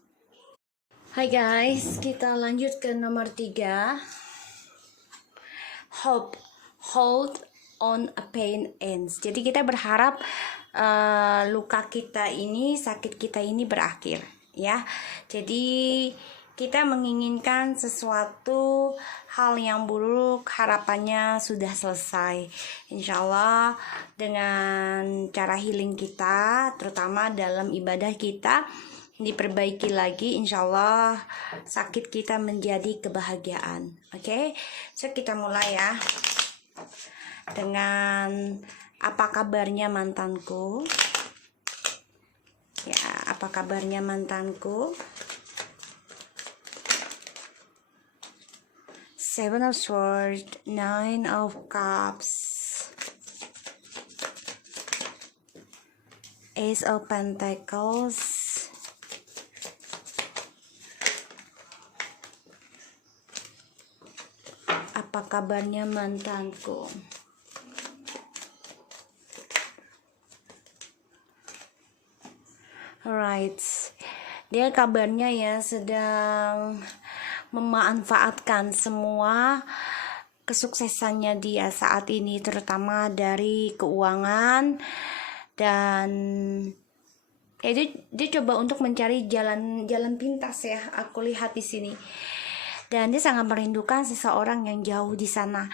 Hai guys, kita lanjut ke nomor 3. Hope, hold on a pain ends. Jadi kita berharap luka kita ini, sakit kita ini berakhir ya. Jadi kita menginginkan sesuatu hal yang buruk, harapannya sudah selesai. Insya Allah dengan cara healing kita, terutama dalam ibadah kita, diperbaiki lagi, insya Allah sakit kita menjadi kebahagiaan. Oke, so kita mulai ya dengan apa kabarnya mantanku ya, apa kabarnya mantanku. Seven of Swords, Nine of Cups, Ace of Pentacles, apa kabarnya mantanku. Alright, dia kabarnya ya sedang memanfaatkan semua kesuksesannya dia saat ini, terutama dari keuangan, dan ya dia coba untuk mencari jalan pintas ya, aku lihat di sini. Dan dia sangat merindukan seseorang yang jauh di sana.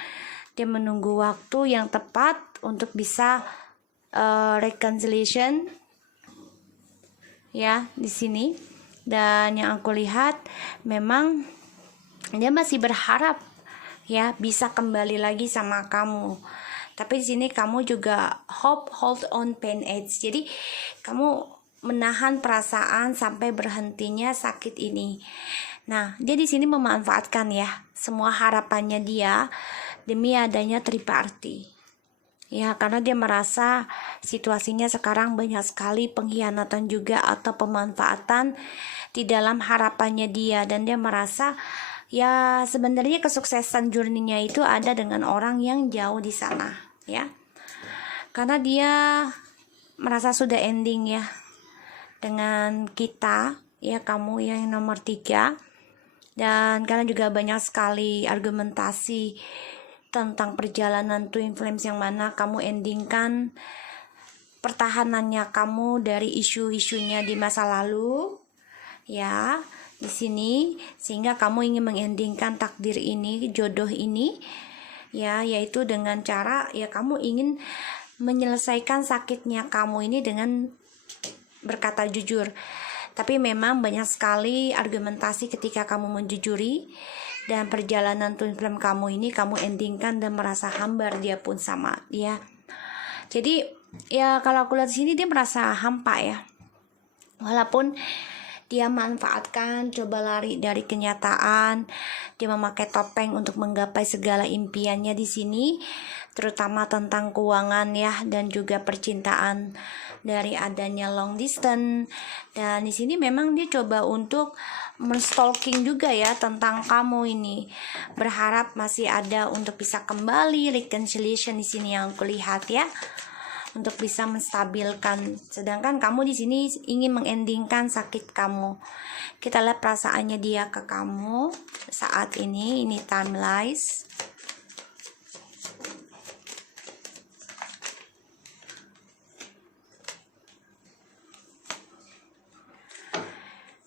Dia menunggu waktu yang tepat untuk bisa reconciliation ya di sini. Dan yang aku lihat memang dia masih berharap ya bisa kembali lagi sama kamu. Tapi di sini kamu juga hold on pain ends. Jadi kamu menahan perasaan sampai berhentinya sakit ini. Nah, dia di sini memanfaatkan ya semua harapannya dia demi adanya triparty. Ya, karena dia merasa situasinya sekarang banyak sekali pengkhianatan juga atau pemanfaatan di dalam harapannya dia, dan dia merasa ya sebenarnya kesuksesan journey-nya itu ada dengan orang yang jauh di sana, ya. Karena dia merasa sudah ending ya dengan kita, ya kamu yang nomor 3. Dan karena juga banyak sekali argumentasi tentang perjalanan twin flames yang mana kamu endingkan pertahanannya kamu dari isu-isunya di masa lalu ya di sini, sehingga kamu ingin mengendingkan takdir ini, jodoh ini ya, yaitu dengan cara ya kamu ingin menyelesaikan sakitnya kamu ini dengan berkata jujur. Tapi memang banyak sekali argumentasi ketika kamu menjujuri, dan perjalanan twin flame kamu ini kamu endingkan dan merasa hambar dia pun sama ya. Jadi Ya kalau aku lihat di sini dia merasa hampa ya. Walaupun dia manfaatkan, coba lari dari kenyataan, dia memakai topeng untuk menggapai segala impiannya di sini, terutama tentang keuangan ya, dan juga percintaan dari adanya long distance. Dan di sini memang dia coba untuk menstalking juga ya tentang kamu ini, berharap masih ada untuk bisa kembali reconciliation di sini yang aku lihat ya, untuk bisa menstabilkan. Sedangkan kamu di sini ingin mengendingkan sakit kamu. Kita lihat perasaannya dia ke kamu saat ini timeless.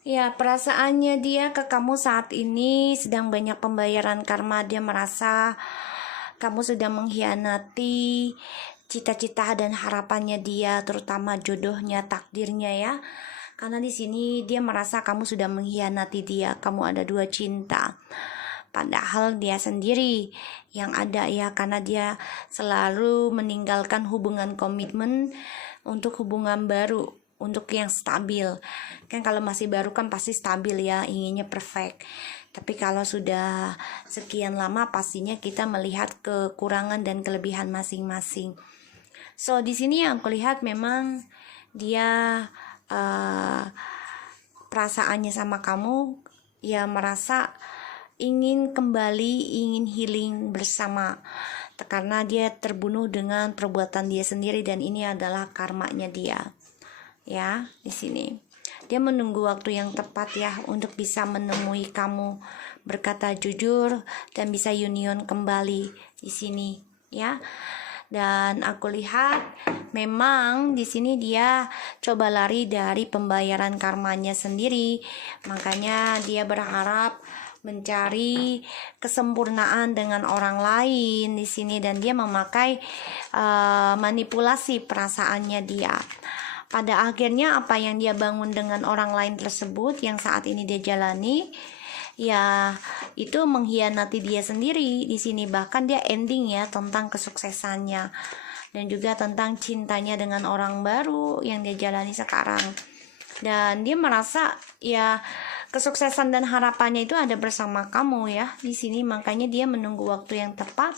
Ya, perasaannya dia ke kamu saat ini sedang banyak pembayaran karma. Dia merasa kamu sudah mengkhianati cita-cita dan harapannya dia, terutama jodohnya, takdirnya ya. Karena di sini dia merasa kamu sudah mengkhianati dia. Kamu ada dua cinta. Padahal dia sendiri yang ada ya, karena dia selalu meninggalkan hubungan komitmen untuk hubungan baru, untuk yang stabil. Kan kalau masih baru kan pasti stabil ya, inginnya perfect. Tapi kalau sudah sekian lama pastinya kita melihat kekurangan dan kelebihan masing-masing. So di sini yang aku lihat memang dia perasaannya sama kamu ya, merasa ingin kembali, ingin healing bersama, karena dia terbunuh dengan perbuatan dia sendiri dan ini adalah karmanya dia. Ya, di sini dia menunggu waktu yang tepat ya untuk bisa menemui kamu, berkata jujur dan bisa union kembali di sini ya. Dan aku lihat memang di sini dia coba lari dari pembayaran karmanya sendiri, makanya dia berharap mencari kesempurnaan dengan orang lain di sini, dan dia memakai manipulasi perasaannya dia. Pada akhirnya apa yang dia bangun dengan orang lain tersebut yang saat ini dia jalani ya, itu mengkhianati dia sendiri di sini. Bahkan dia ending ya tentang kesuksesannya dan juga tentang cintanya dengan orang baru yang dia jalani sekarang. Dan dia merasa ya kesuksesan dan harapannya itu ada bersama kamu ya di sini, makanya dia menunggu waktu yang tepat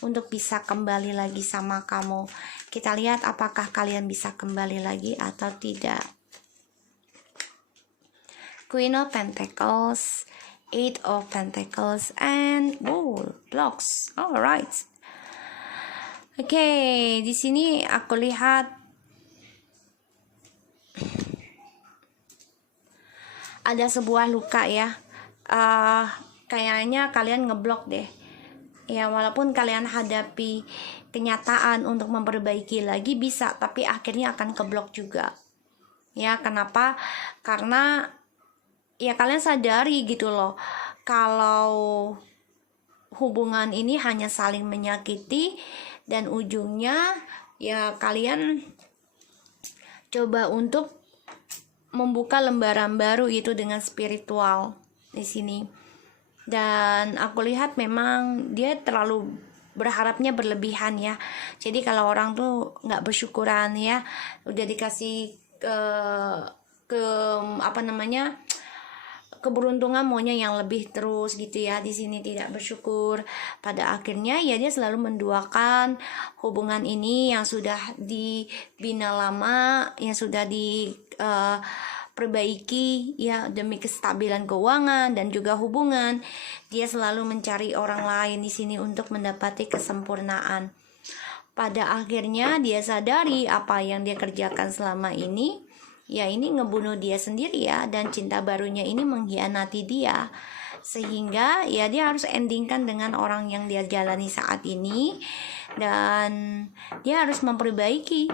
untuk bisa kembali lagi sama kamu. Kita lihat apakah kalian bisa kembali lagi atau tidak. Queen of Pentacles, Eight of Pentacles, and blocks. Alright. Oke, di sini aku lihat ada sebuah luka ya. Kayaknya kalian ngeblok deh. Ya, walaupun kalian hadapi kenyataan untuk memperbaiki lagi bisa, tapi akhirnya akan keblok juga. Ya, kenapa? Karena ya kalian sadari gitu loh, kalau hubungan ini hanya saling menyakiti dan ujungnya ya kalian coba untuk membuka lembaran baru itu dengan spiritual di sini. Dan aku lihat memang dia terlalu berharapnya berlebihan ya. Jadi kalau orang tuh nggak bersyukuran ya, udah dikasih keberuntungan maunya yang lebih terus gitu ya, di sini tidak bersyukur. Pada akhirnya ya dia selalu menduakan hubungan ini yang sudah dibina lama, yang sudah diperbaiki ya demi kestabilan keuangan dan juga hubungan. Dia selalu mencari orang lain di sini untuk mendapati kesempurnaan. Pada akhirnya dia sadari apa yang dia kerjakan selama ini ya ini ngebunuh dia sendiri ya, dan cinta barunya ini mengkhianati dia, sehingga ya dia harus endingkan dengan orang yang dia jalani saat ini, dan dia harus memperbaiki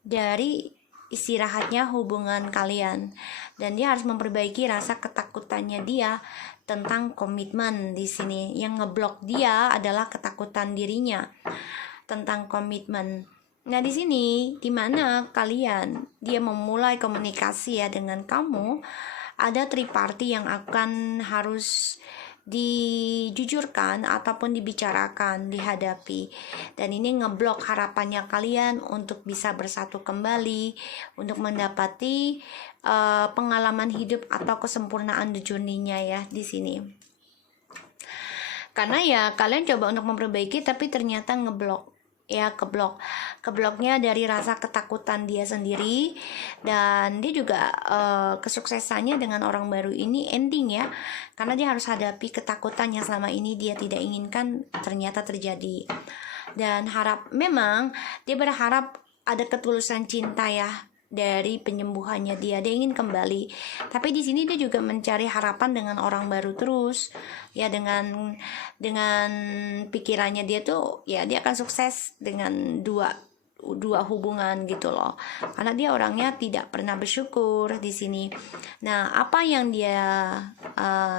dari istirahatnya hubungan kalian, dan dia harus memperbaiki rasa ketakutannya dia tentang komitmen di sini. Yang ngeblok dia adalah ketakutan dirinya tentang komitmen. Nah di sini dimana dia memulai komunikasi ya dengan kamu, ada triparty yang akan harus dijujurkan ataupun dibicarakan, dihadapi. Dan ini ngeblok harapannya kalian untuk bisa bersatu kembali, untuk mendapati pengalaman hidup atau kesempurnaan the journey-nya ya di sini. Karena ya kalian coba untuk memperbaiki tapi ternyata ngeblok, ya kebloknya dari rasa ketakutan dia sendiri. Dan dia juga kesuksesannya dengan orang baru ini ending ya, karena dia harus hadapi ketakutan yang selama ini dia tidak inginkan ternyata terjadi. Dan memang dia berharap ada ketulusan cinta ya dari penyembuhannya dia ingin kembali. Tapi di sini dia juga mencari harapan dengan orang baru terus ya, dengan pikirannya dia tuh ya dia akan sukses dengan dua hubungan gitu loh, karena dia orangnya tidak pernah bersyukur di sini. Nah, apa yang dia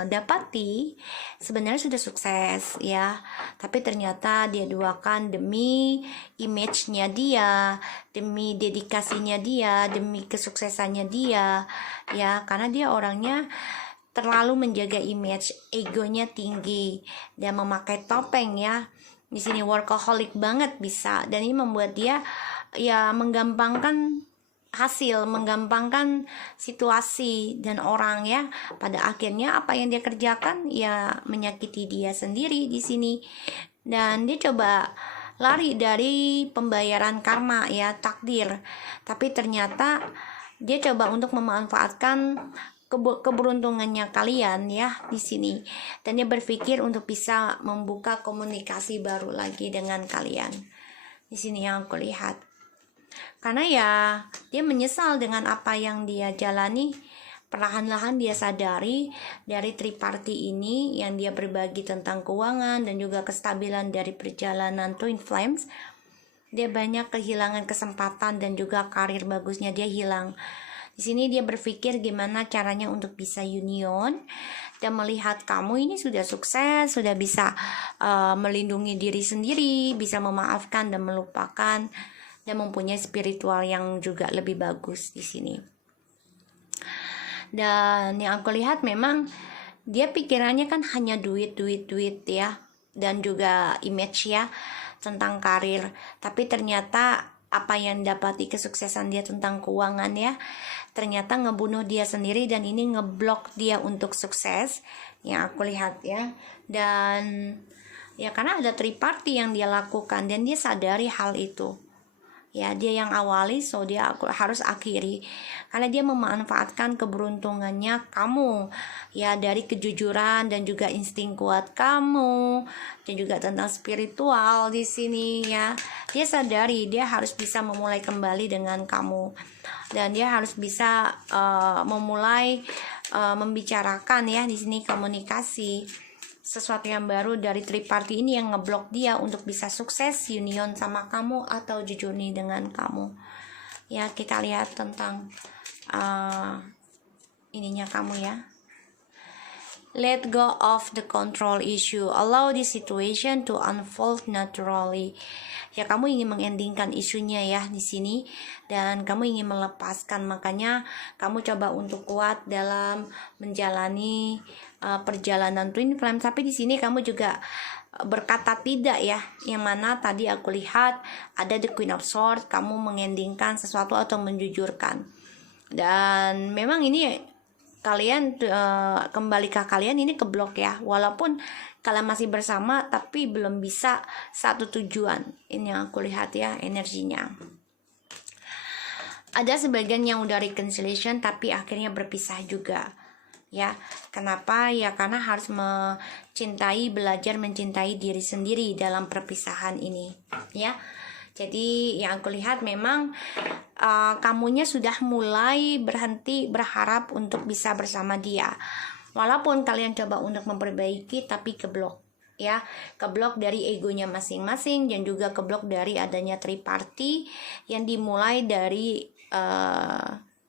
dapati sebenarnya sudah sukses ya, tapi ternyata dia duakan demi image-nya dia, demi dedikasinya dia, demi kesuksesannya dia ya, karena dia orangnya terlalu menjaga image, egonya tinggi dan memakai topeng ya. Di sini workaholic banget bisa, dan ini membuat dia ya menggampangkan hasil, menggampangkan situasi dan orang ya. Pada akhirnya apa yang dia kerjakan ya menyakiti dia sendiri di sini. Dan dia coba lari dari pembayaran karma ya, takdir. Tapi ternyata dia coba untuk memanfaatkan keberuntungannya kalian ya di sini, dan dia berpikir untuk bisa membuka komunikasi baru lagi dengan kalian di sini yang aku lihat. Karena ya dia menyesal dengan apa yang dia jalani. Perlahan-lahan dia sadari dari triparty ini yang dia berbagi tentang keuangan dan juga kestabilan dari perjalanan Twin Flames, dia banyak kehilangan kesempatan dan juga karir bagusnya dia hilang. Di sini dia berpikir gimana caranya untuk bisa union dan melihat kamu ini sudah sukses, sudah bisa melindungi diri sendiri, bisa memaafkan dan melupakan, dan mempunyai spiritual yang juga lebih bagus di sini. Dan yang aku lihat memang dia pikirannya kan hanya duit ya, dan juga image ya tentang karir. Tapi ternyata apa yang dapati kesuksesan dia tentang keuangan ya, ternyata ngebunuh dia sendiri, dan ini ngeblok dia untuk sukses yang aku lihat ya. Dan ya karena ada triparty yang dia lakukan dan dia sadari hal itu ya, dia yang awali, so dia harus akhiri, karena dia memanfaatkan keberuntungannya kamu ya, dari kejujuran dan juga insting kuat kamu, dan juga tentang spiritual di sini ya. Dia sadari dia harus bisa memulai kembali dengan kamu, dan dia harus bisa memulai membicarakan ya di sini, komunikasi sesuatu yang baru dari triparty ini yang ngeblok dia untuk bisa sukses union sama kamu atau jujur nih dengan kamu ya. Kita lihat tentang ininya kamu ya. Let go of the control issue, allow this situation to unfold naturally. Ya, kamu ingin mengendingkan isunya ya di sini, dan kamu ingin melepaskan, makanya kamu coba untuk kuat dalam menjalani perjalanan Twin Flame. Tapi di sini kamu juga berkata tidak ya, yang mana tadi aku lihat ada the Queen of Swords, kamu mengendingkan sesuatu atau menjujurkan. Dan memang ini kalian kembali ke kalian ini keblok ya, walaupun kalian masih bersama tapi belum bisa satu tujuan. Ini yang aku lihat ya energinya. Ada sebagian yang udah reconciliation tapi akhirnya berpisah juga ya. Kenapa ya? Karena harus belajar mencintai diri sendiri dalam perpisahan ini ya. Jadi yang aku lihat memang kamunya sudah mulai berhenti berharap untuk bisa bersama dia. Walaupun kalian coba untuk memperbaiki tapi keblok ya. Keblok dari egonya masing-masing, dan juga keblok dari adanya triparty yang dimulai dari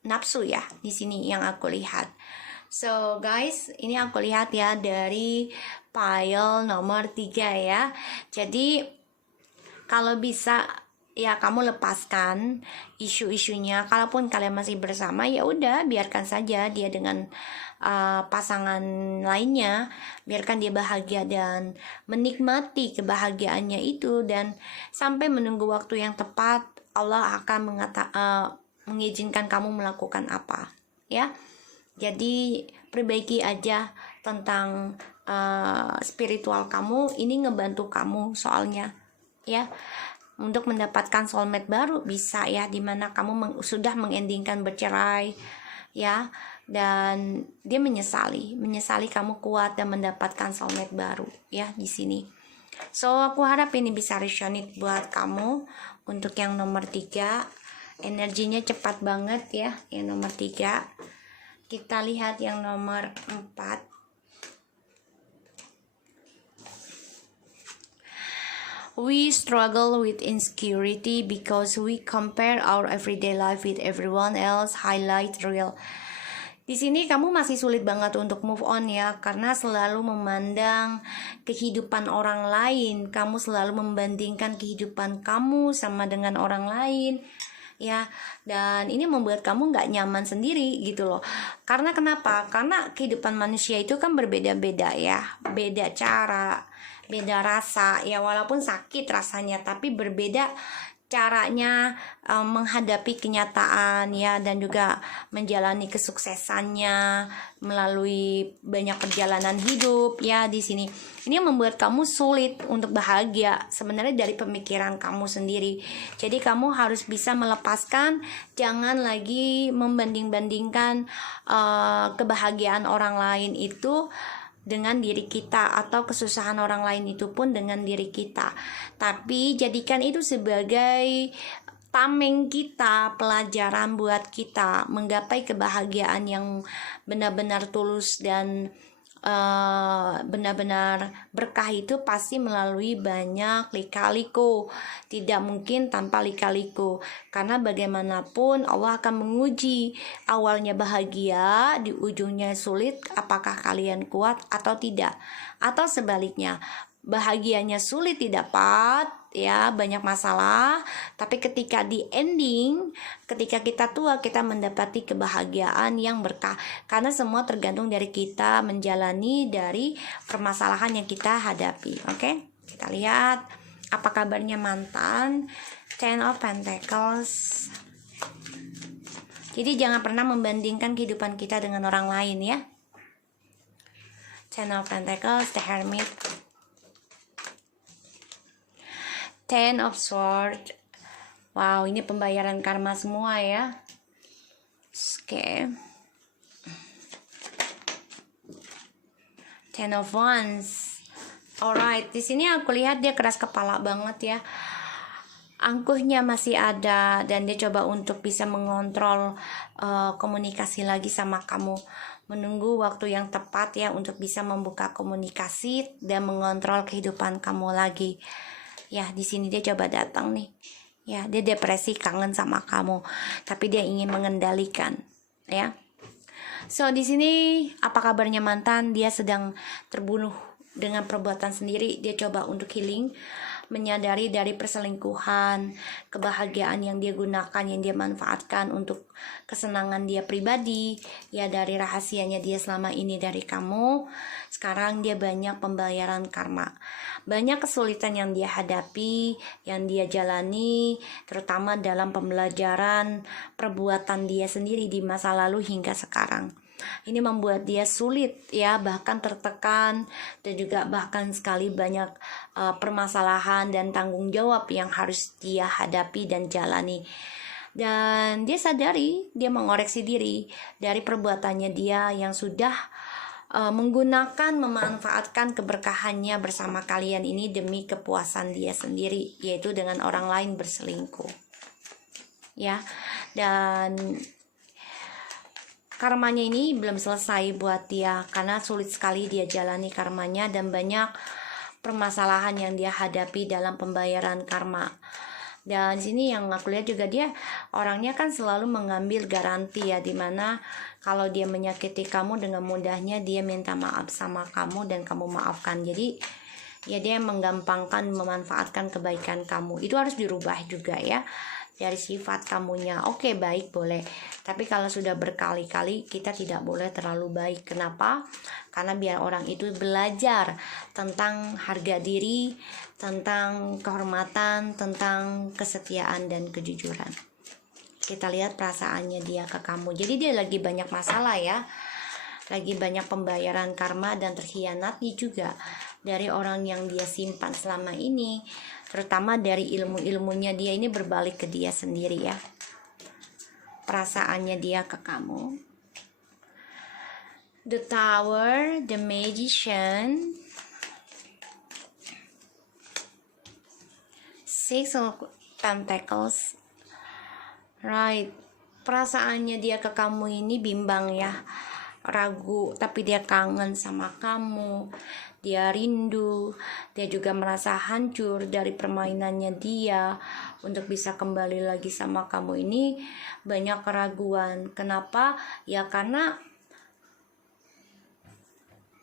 nafsu ya. Di sini yang aku lihat. So guys, ini aku lihat ya dari pile nomor 3 ya. Jadi kalau bisa ya kamu lepaskan isu-isunya. Kalaupun kalian masih bersama ya udah biarkan saja dia dengan pasangan lainnya, biarkan dia bahagia dan menikmati kebahagiaannya itu, dan sampai menunggu waktu yang tepat Allah akan mengizinkan kamu melakukan apa, ya. Jadi perbaiki aja tentang spiritual kamu, ini ngebantu kamu soalnya, ya, untuk mendapatkan soulmate baru bisa ya, dimana kamu sudah mengendingkan bercerai, ya, dan dia menyesali kamu kuat dan mendapatkan soulmate baru ya di sini. So aku harap ini bisa resonate buat kamu. Untuk yang nomor 3, energinya cepat banget ya, yang nomor 3. Kita lihat yang nomor 4. We struggle with insecurity because we compare our everyday life with everyone else highlight reel. Di sini kamu masih sulit banget untuk move on ya, karena selalu memandang kehidupan orang lain. Kamu selalu membandingkan kehidupan kamu sama dengan orang lain, ya, dan ini membuat kamu nggak nyaman sendiri gitu loh. Karena kenapa? Karena kehidupan manusia itu kan berbeda-beda ya, beda cara, beda rasa ya, walaupun sakit rasanya tapi berbeda caranya menghadapi kenyataan ya, dan juga menjalani kesuksesannya melalui banyak perjalanan hidup ya. Di sini ini membuat kamu sulit untuk bahagia sebenarnya dari pemikiran kamu sendiri. Jadi kamu harus bisa melepaskan, jangan lagi membanding-bandingkan kebahagiaan orang lain itu dengan diri kita, atau kesusahan orang lain itu pun dengan diri kita. Tapi jadikan itu sebagai tameng kita, pelajaran buat kita menggapai kebahagiaan yang benar-benar tulus dan benar-benar berkah. Itu pasti melalui banyak lika-liku, tidak mungkin tanpa lika-liku, karena bagaimanapun Allah akan menguji. Awalnya bahagia, di ujungnya sulit, apakah kalian kuat atau tidak, atau sebaliknya, bahagianya sulit didapat ya, banyak masalah, tapi ketika di ending, ketika kita tua, kita mendapati kebahagiaan yang berkah, karena semua tergantung dari kita menjalani dari permasalahan yang kita hadapi. Oke, kita lihat apa kabarnya mantan. Ten of Pentacles. Jadi jangan pernah membandingkan kehidupan kita dengan orang lain ya. Ten of Pentacles, The Hermit, Ten of Swords. Wow, ini pembayaran karma semua ya. Oke. Ten of Wands. Alright, di sini aku lihat dia keras kepala banget ya. Angkuhnya masih ada, dan dia coba untuk bisa mengontrol komunikasi lagi sama kamu. Menunggu waktu yang tepat ya untuk bisa membuka komunikasi dan mengontrol kehidupan kamu lagi. Ya, di sini dia coba datang nih. Ya, dia depresi, kangen sama kamu, tapi dia ingin mengendalikan, ya. So, di sini apa kabarnya mantan? Dia sedang terbunuh dengan perbuatan sendiri. Dia coba untuk healing, menyadari dari perselingkuhan, kebahagiaan yang dia gunakan, yang dia manfaatkan untuk kesenangan dia pribadi, ya, dari rahasianya dia selama ini dari kamu. Sekarang dia banyak pembayaran karma, banyak kesulitan yang dia hadapi, yang dia jalani, terutama dalam pembelajaran perbuatan dia sendiri di masa lalu hingga sekarang. Ini membuat dia sulit ya, bahkan tertekan, dan juga bahkan sekali banyak permasalahan dan tanggung jawab yang harus dia hadapi dan jalani. Dan dia sadari, dia mengoreksi diri dari perbuatannya dia yang sudah menggunakan, memanfaatkan keberkahannya bersama kalian ini demi kepuasan dia sendiri, yaitu dengan orang lain berselingkuh. Ya, dan karmanya ini belum selesai buat dia, karena sulit sekali dia jalani karmanya dan banyak permasalahan yang dia hadapi dalam pembayaran karma. Dan di sini yang aku lihat juga, dia orangnya kan selalu mengambil garansi ya, dimana kalau dia menyakiti kamu dengan mudahnya dia minta maaf sama kamu dan kamu maafkan. Jadi ya dia menggampangkan memanfaatkan kebaikan kamu. Itu harus dirubah juga ya. dari sifat kamunya. Oke, baik, boleh. Tapi kalau sudah berkali-kali, kita tidak boleh terlalu baik. Kenapa? Karena biar orang itu belajar tentang harga diri, tentang kehormatan, tentang kesetiaan dan kejujuran. Kita lihat perasaannya dia ke kamu. Jadi dia lagi banyak masalah ya, lagi banyak pembayaran karma dan terkhianati juga dari orang yang dia simpan selama ini, terutama dari ilmu-ilmunya dia ini berbalik ke dia sendiri ya. Perasaannya dia ke kamu. The Tower, The Magician, Six of Pentacles. Right, perasaannya dia ke kamu ini bimbang ya, ragu, tapi dia kangen sama kamu, dia rindu, dia juga merasa hancur dari permainannya dia untuk bisa kembali lagi sama kamu. Ini banyak keraguan. Kenapa? Ya karena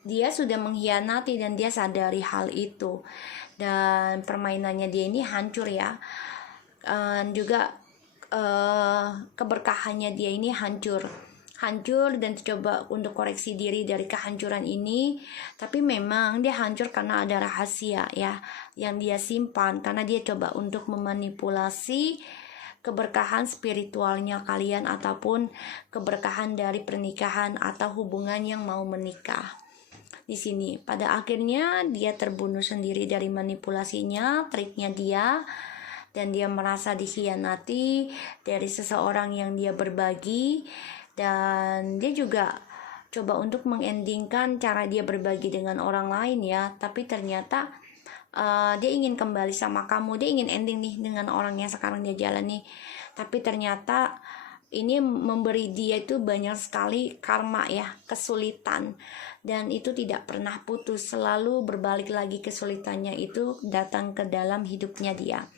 dia sudah mengkhianati dan dia sadari hal itu, dan permainannya dia ini hancur ya. Juga keberkahannya dia ini hancur dan coba untuk koreksi diri dari kehancuran ini. Tapi memang dia hancur karena ada rahasia ya yang dia simpan, karena dia coba untuk memanipulasi keberkahan spiritualnya kalian ataupun keberkahan dari pernikahan atau hubungan yang mau menikah. Di sini pada akhirnya dia terbunuh sendiri dari manipulasinya, triknya dia, dan dia merasa dikhianati dari seseorang yang dia berbagi. Dan dia juga coba untuk mengendingkan cara dia berbagi dengan orang lain ya, tapi ternyata dia ingin kembali sama kamu, dia ingin ending nih dengan orang yang sekarang dia jalani, tapi ternyata ini memberi dia itu banyak sekali karma ya, kesulitan, dan itu tidak pernah putus, selalu berbalik lagi kesulitannya itu datang ke dalam hidupnya dia.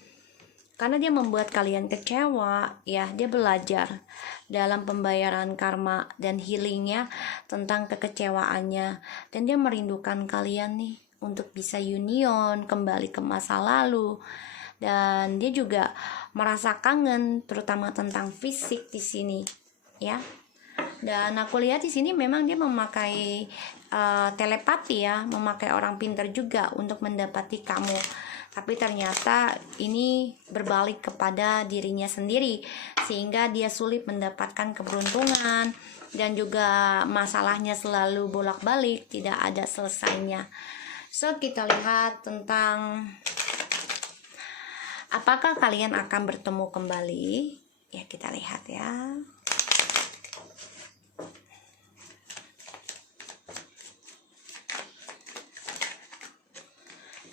Karena dia membuat kalian kecewa ya, dia belajar dalam pembayaran karma dan healingnya tentang kekecewaannya, dan dia merindukan kalian nih untuk bisa union kembali ke masa lalu. Dan dia juga merasa kangen terutama tentang fisik di sini ya. Dan aku lihat di sini memang dia memakai telepati ya, memakai orang pintar juga untuk mendapati kamu. Tapi ternyata ini berbalik kepada dirinya sendiri, sehingga dia sulit mendapatkan keberuntungan, dan juga masalahnya selalu bolak-balik, tidak ada selesainya. So kita lihat tentang apakah kalian akan bertemu kembali. Ya kita lihat ya.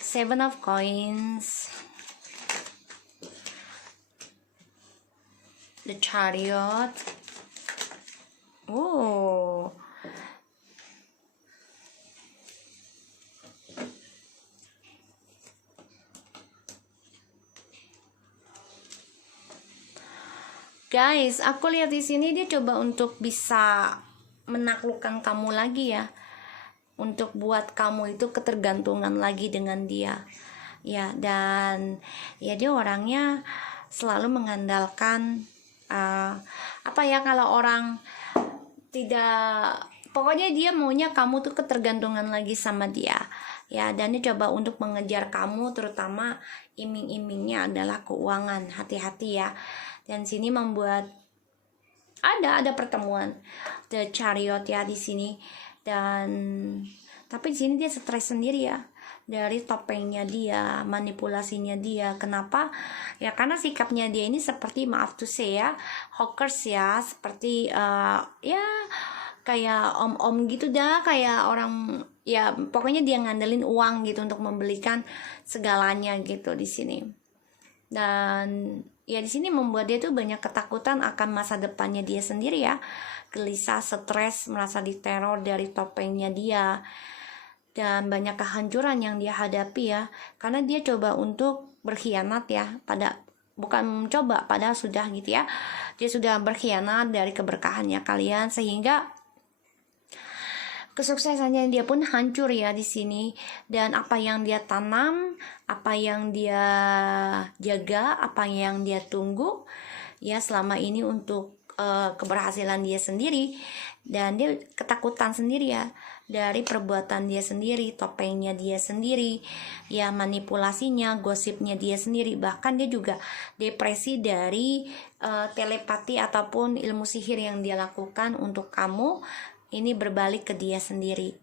Seven of Coins, the Chariot. Oh, guys, aku lihat di sini dia coba untuk bisa menaklukkan kamu lagi ya, untuk buat kamu itu ketergantungan lagi dengan dia ya. Dan ya dia orangnya selalu mengandalkan apa ya, kalau orang tidak, pokoknya dia maunya kamu tuh ketergantungan lagi sama dia ya. Dan dia coba untuk mengejar kamu, terutama iming-imingnya adalah keuangan. Hati-hati ya. Dan sini membuat ada pertemuan the Chariot ya di sini. Dan tapi di sini dia stres sendiri ya, dari topengnya dia, manipulasinya dia. Kenapa? Ya karena sikapnya dia ini seperti, maaf to say ya, hawkers ya, seperti ya kayak om-om gitu dah, kayak orang ya, pokoknya dia ngandelin uang gitu untuk membelikan segalanya gitu di sini. Dan ya di sini membuat dia tuh banyak ketakutan akan masa depannya dia sendiri ya, gelisah, stres, merasa diteror dari topengnya dia, dan banyak kehancuran yang dia hadapi ya, karena dia coba untuk berkhianat ya, bukan coba, padahal sudah gitu ya, dia sudah berkhianat dari keberkahannya kalian, sehingga kesuksesannya dia pun hancur ya di sini, dan apa yang dia tanam, apa yang dia jaga, apa yang dia tunggu ya selama ini untuk keberhasilan dia sendiri, dan dia ketakutan sendiri ya dari perbuatan dia sendiri, topengnya dia sendiri ya, manipulasinya, gosipnya dia sendiri, bahkan dia juga depresi dari telepati ataupun ilmu sihir yang dia lakukan untuk kamu ini berbalik ke dia sendiri.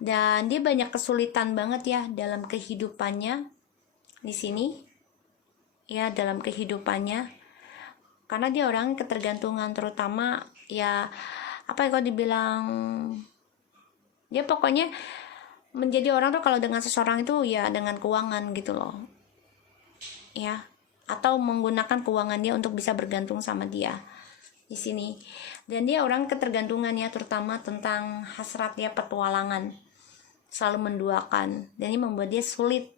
Dan dia banyak kesulitan banget ya dalam kehidupannya di sini ya, dalam kehidupannya, karena dia orang ketergantungan, terutama ya apa ya, kalau dibilang dia pokoknya menjadi orang tuh kalau dengan seseorang itu ya dengan keuangan gitu loh ya, atau menggunakan keuangan dia untuk bisa bergantung sama dia di sini. Dan dia orang ketergantungan ya, terutama tentang hasrat ya, petualangan, selalu menduakan, dan ini membuat dia sulit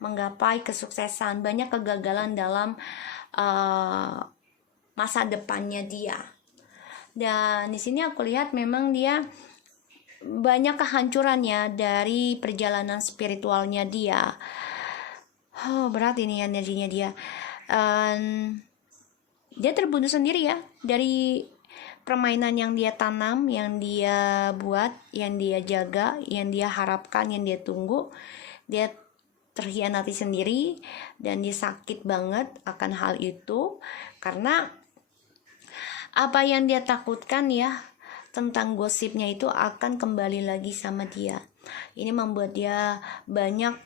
menggapai kesuksesan, banyak kegagalan dalam masa depannya dia. Dan di sini aku lihat memang dia banyak kehancurannya dari perjalanan spiritualnya dia. Berat ini energinya dia. Dia terbunuh sendiri ya dari permainan yang dia tanam, yang dia buat, yang dia jaga, yang dia harapkan, yang dia tunggu. Dia terhianati sendiri, dan dia sakit banget akan hal itu, karena apa yang dia takutkan ya tentang gosipnya itu akan kembali lagi sama dia. Ini membuat dia banyak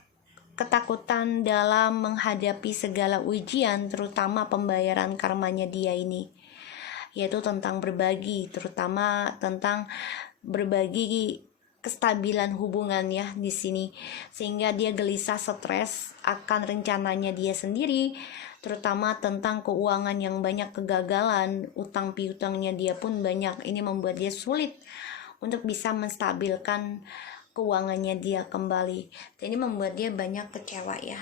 ketakutan dalam menghadapi segala ujian, terutama pembayaran karmanya dia ini, yaitu tentang berbagi, terutama tentang berbagi kestabilan hubungan ya di sini, sehingga dia gelisah, stres akan rencananya dia sendiri, terutama tentang keuangan yang banyak kegagalan, utang piutangnya dia pun banyak. Ini membuat dia sulit untuk bisa menstabilkan keuangannya dia kembali. Dan ini membuat dia banyak kecewa ya,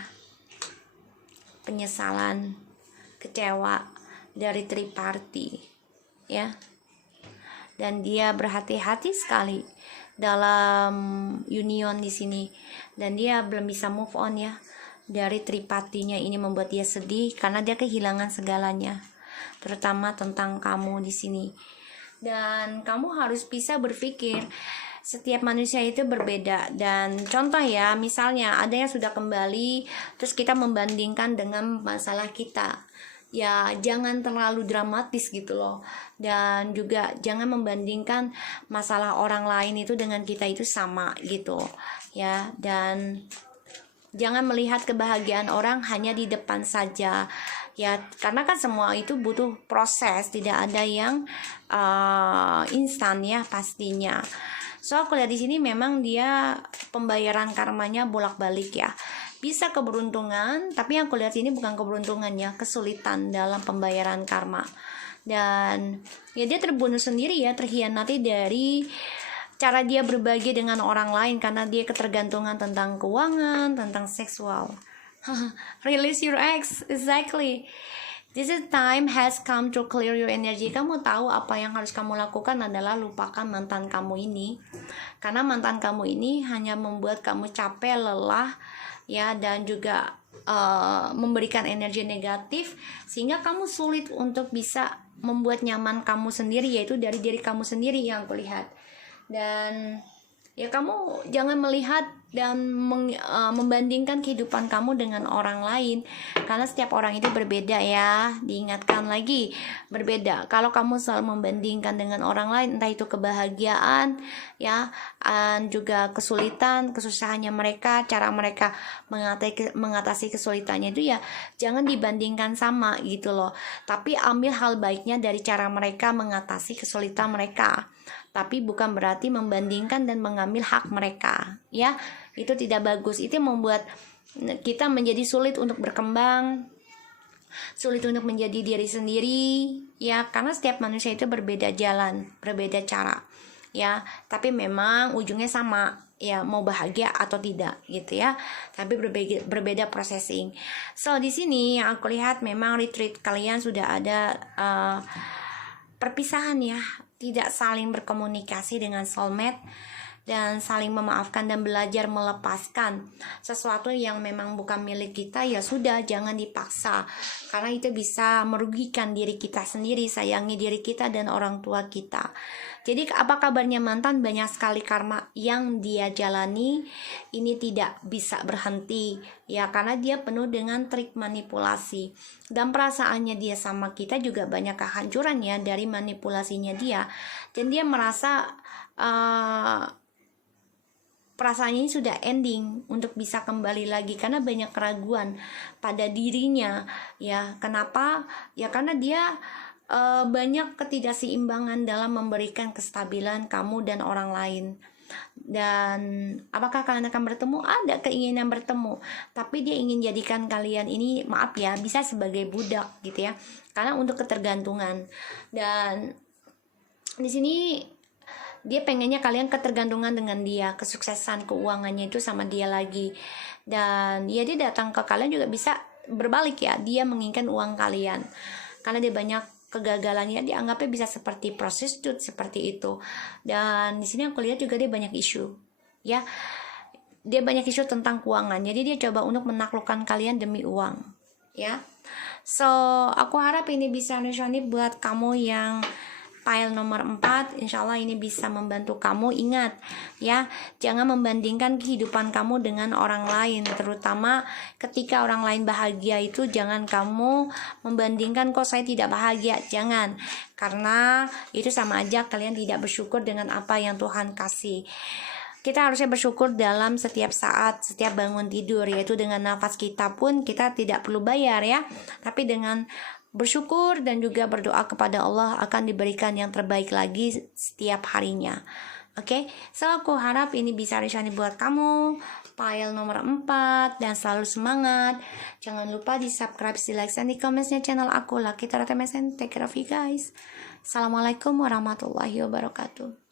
penyesalan, kecewa dari triparty ya. Dan dia berhati-hati sekali dalam union di sini, dan dia belum bisa move on ya dari tripatinya. Ini membuat dia sedih karena dia kehilangan segalanya, terutama tentang kamu di sini. Dan kamu harus bisa berpikir setiap manusia itu berbeda. Dan contoh ya, misalnya ada yang sudah kembali, terus kita membandingkan dengan masalah kita, ya jangan terlalu dramatis gitu loh. Dan juga jangan membandingkan masalah orang lain itu dengan kita itu sama gitu ya. Dan jangan melihat kebahagiaan orang hanya di depan saja ya, karena kan semua itu butuh proses, tidak ada yang instan ya pastinya. So aku lihat di sini memang dia pembayaran karmanya bolak-balik ya. Bisa keberuntungan, tapi yang aku lihat ini bukan keberuntungan ya, kesulitan dalam pembayaran karma. Dan ya dia terbunuh sendiri ya, terhianati dari cara dia berbagi dengan orang lain, karena dia ketergantungan tentang keuangan, tentang seksual. Release your ex, exactly. This is time has come to clear your energy. Kamu tahu apa yang harus kamu lakukan adalah lupakan mantan kamu ini, karena mantan kamu ini hanya membuat kamu capek, lelah ya, dan juga memberikan energi negatif, sehingga kamu sulit untuk bisa membuat nyaman kamu sendiri, yaitu dari diri kamu sendiri yang aku lihat. Dan ya kamu jangan melihat dan membandingkan kehidupan kamu dengan orang lain, karena setiap orang itu berbeda ya. Diingatkan lagi, berbeda. Kalau kamu selalu membandingkan dengan orang lain, entah itu kebahagiaan ya, dan juga kesulitan, kesusahannya mereka, cara mereka mengatasi kesulitannya itu ya, jangan dibandingkan sama gitu loh. Tapi ambil hal baiknya dari cara mereka mengatasi kesulitan mereka, tapi bukan berarti membandingkan dan mengambil hak mereka ya. Itu tidak bagus. Itu membuat kita menjadi sulit untuk berkembang, sulit untuk menjadi diri sendiri ya, karena setiap manusia itu berbeda jalan, berbeda cara ya, tapi memang ujungnya sama ya, mau bahagia atau tidak gitu ya, tapi berbeda processing. So di sini yang aku lihat memang retreat kalian sudah ada perpisahan ya, tidak saling berkomunikasi dengan soulmate. dan saling memaafkan dan belajar melepaskan sesuatu yang memang bukan milik kita. Ya sudah, jangan dipaksa, karena itu bisa merugikan diri kita sendiri, sayangi diri kita dan orang tua kita. Jadi apa kabarnya mantan? Banyak sekali karma yang dia jalani, ini tidak bisa berhenti ya, karena dia penuh dengan trik manipulasi, dan perasaannya dia sama kita juga banyak kehancuran ya dari manipulasinya dia. Dan dia merasa perasaannya ini sudah ending untuk bisa kembali lagi, karena banyak keraguan pada dirinya ya. Kenapa? Ya karena dia banyak ketidakseimbangan dalam memberikan kestabilan kamu dan orang lain. Dan apakah kalian akan bertemu? Ada keinginan bertemu, tapi dia ingin jadikan kalian ini, maaf ya, bisa sebagai budak gitu ya, karena untuk ketergantungan. Dan di sini dia pengennya kalian ketergantungan dengan dia, kesuksesan keuangannya itu sama dia lagi. Dan ya dia datang ke kalian juga bisa berbalik ya, dia menginginkan uang kalian karena dia banyak kegagalannya, dianggapnya bisa seperti prostitut seperti itu. Dan di sini aku lihat juga dia banyak isu ya, dia banyak isu tentang keuangan, jadi dia coba untuk menaklukkan kalian demi uang ya. So aku harap ini bisa resonate buat kamu yang file nomor 4. Insya Allah ini bisa membantu kamu. Ingat ya, jangan membandingkan kehidupan kamu dengan orang lain, terutama ketika orang lain bahagia itu jangan kamu membandingkan, kok saya tidak bahagia, jangan, karena itu sama aja kalian tidak bersyukur dengan apa yang Tuhan kasih. Kita harusnya bersyukur dalam setiap saat, setiap bangun tidur, yaitu dengan nafas kita pun kita tidak perlu bayar ya, tapi dengan bersyukur dan juga berdoa kepada Allah akan diberikan yang terbaik lagi setiap harinya. Oke, so aku harap ini bisa resonate buat kamu. File nomor 4, dan selalu semangat. Jangan lupa di subscribe, di like, dan di komennya channel aku, Lucky Tarot MSN. Take care of you guys. Assalamualaikum warahmatullahi wabarakatuh.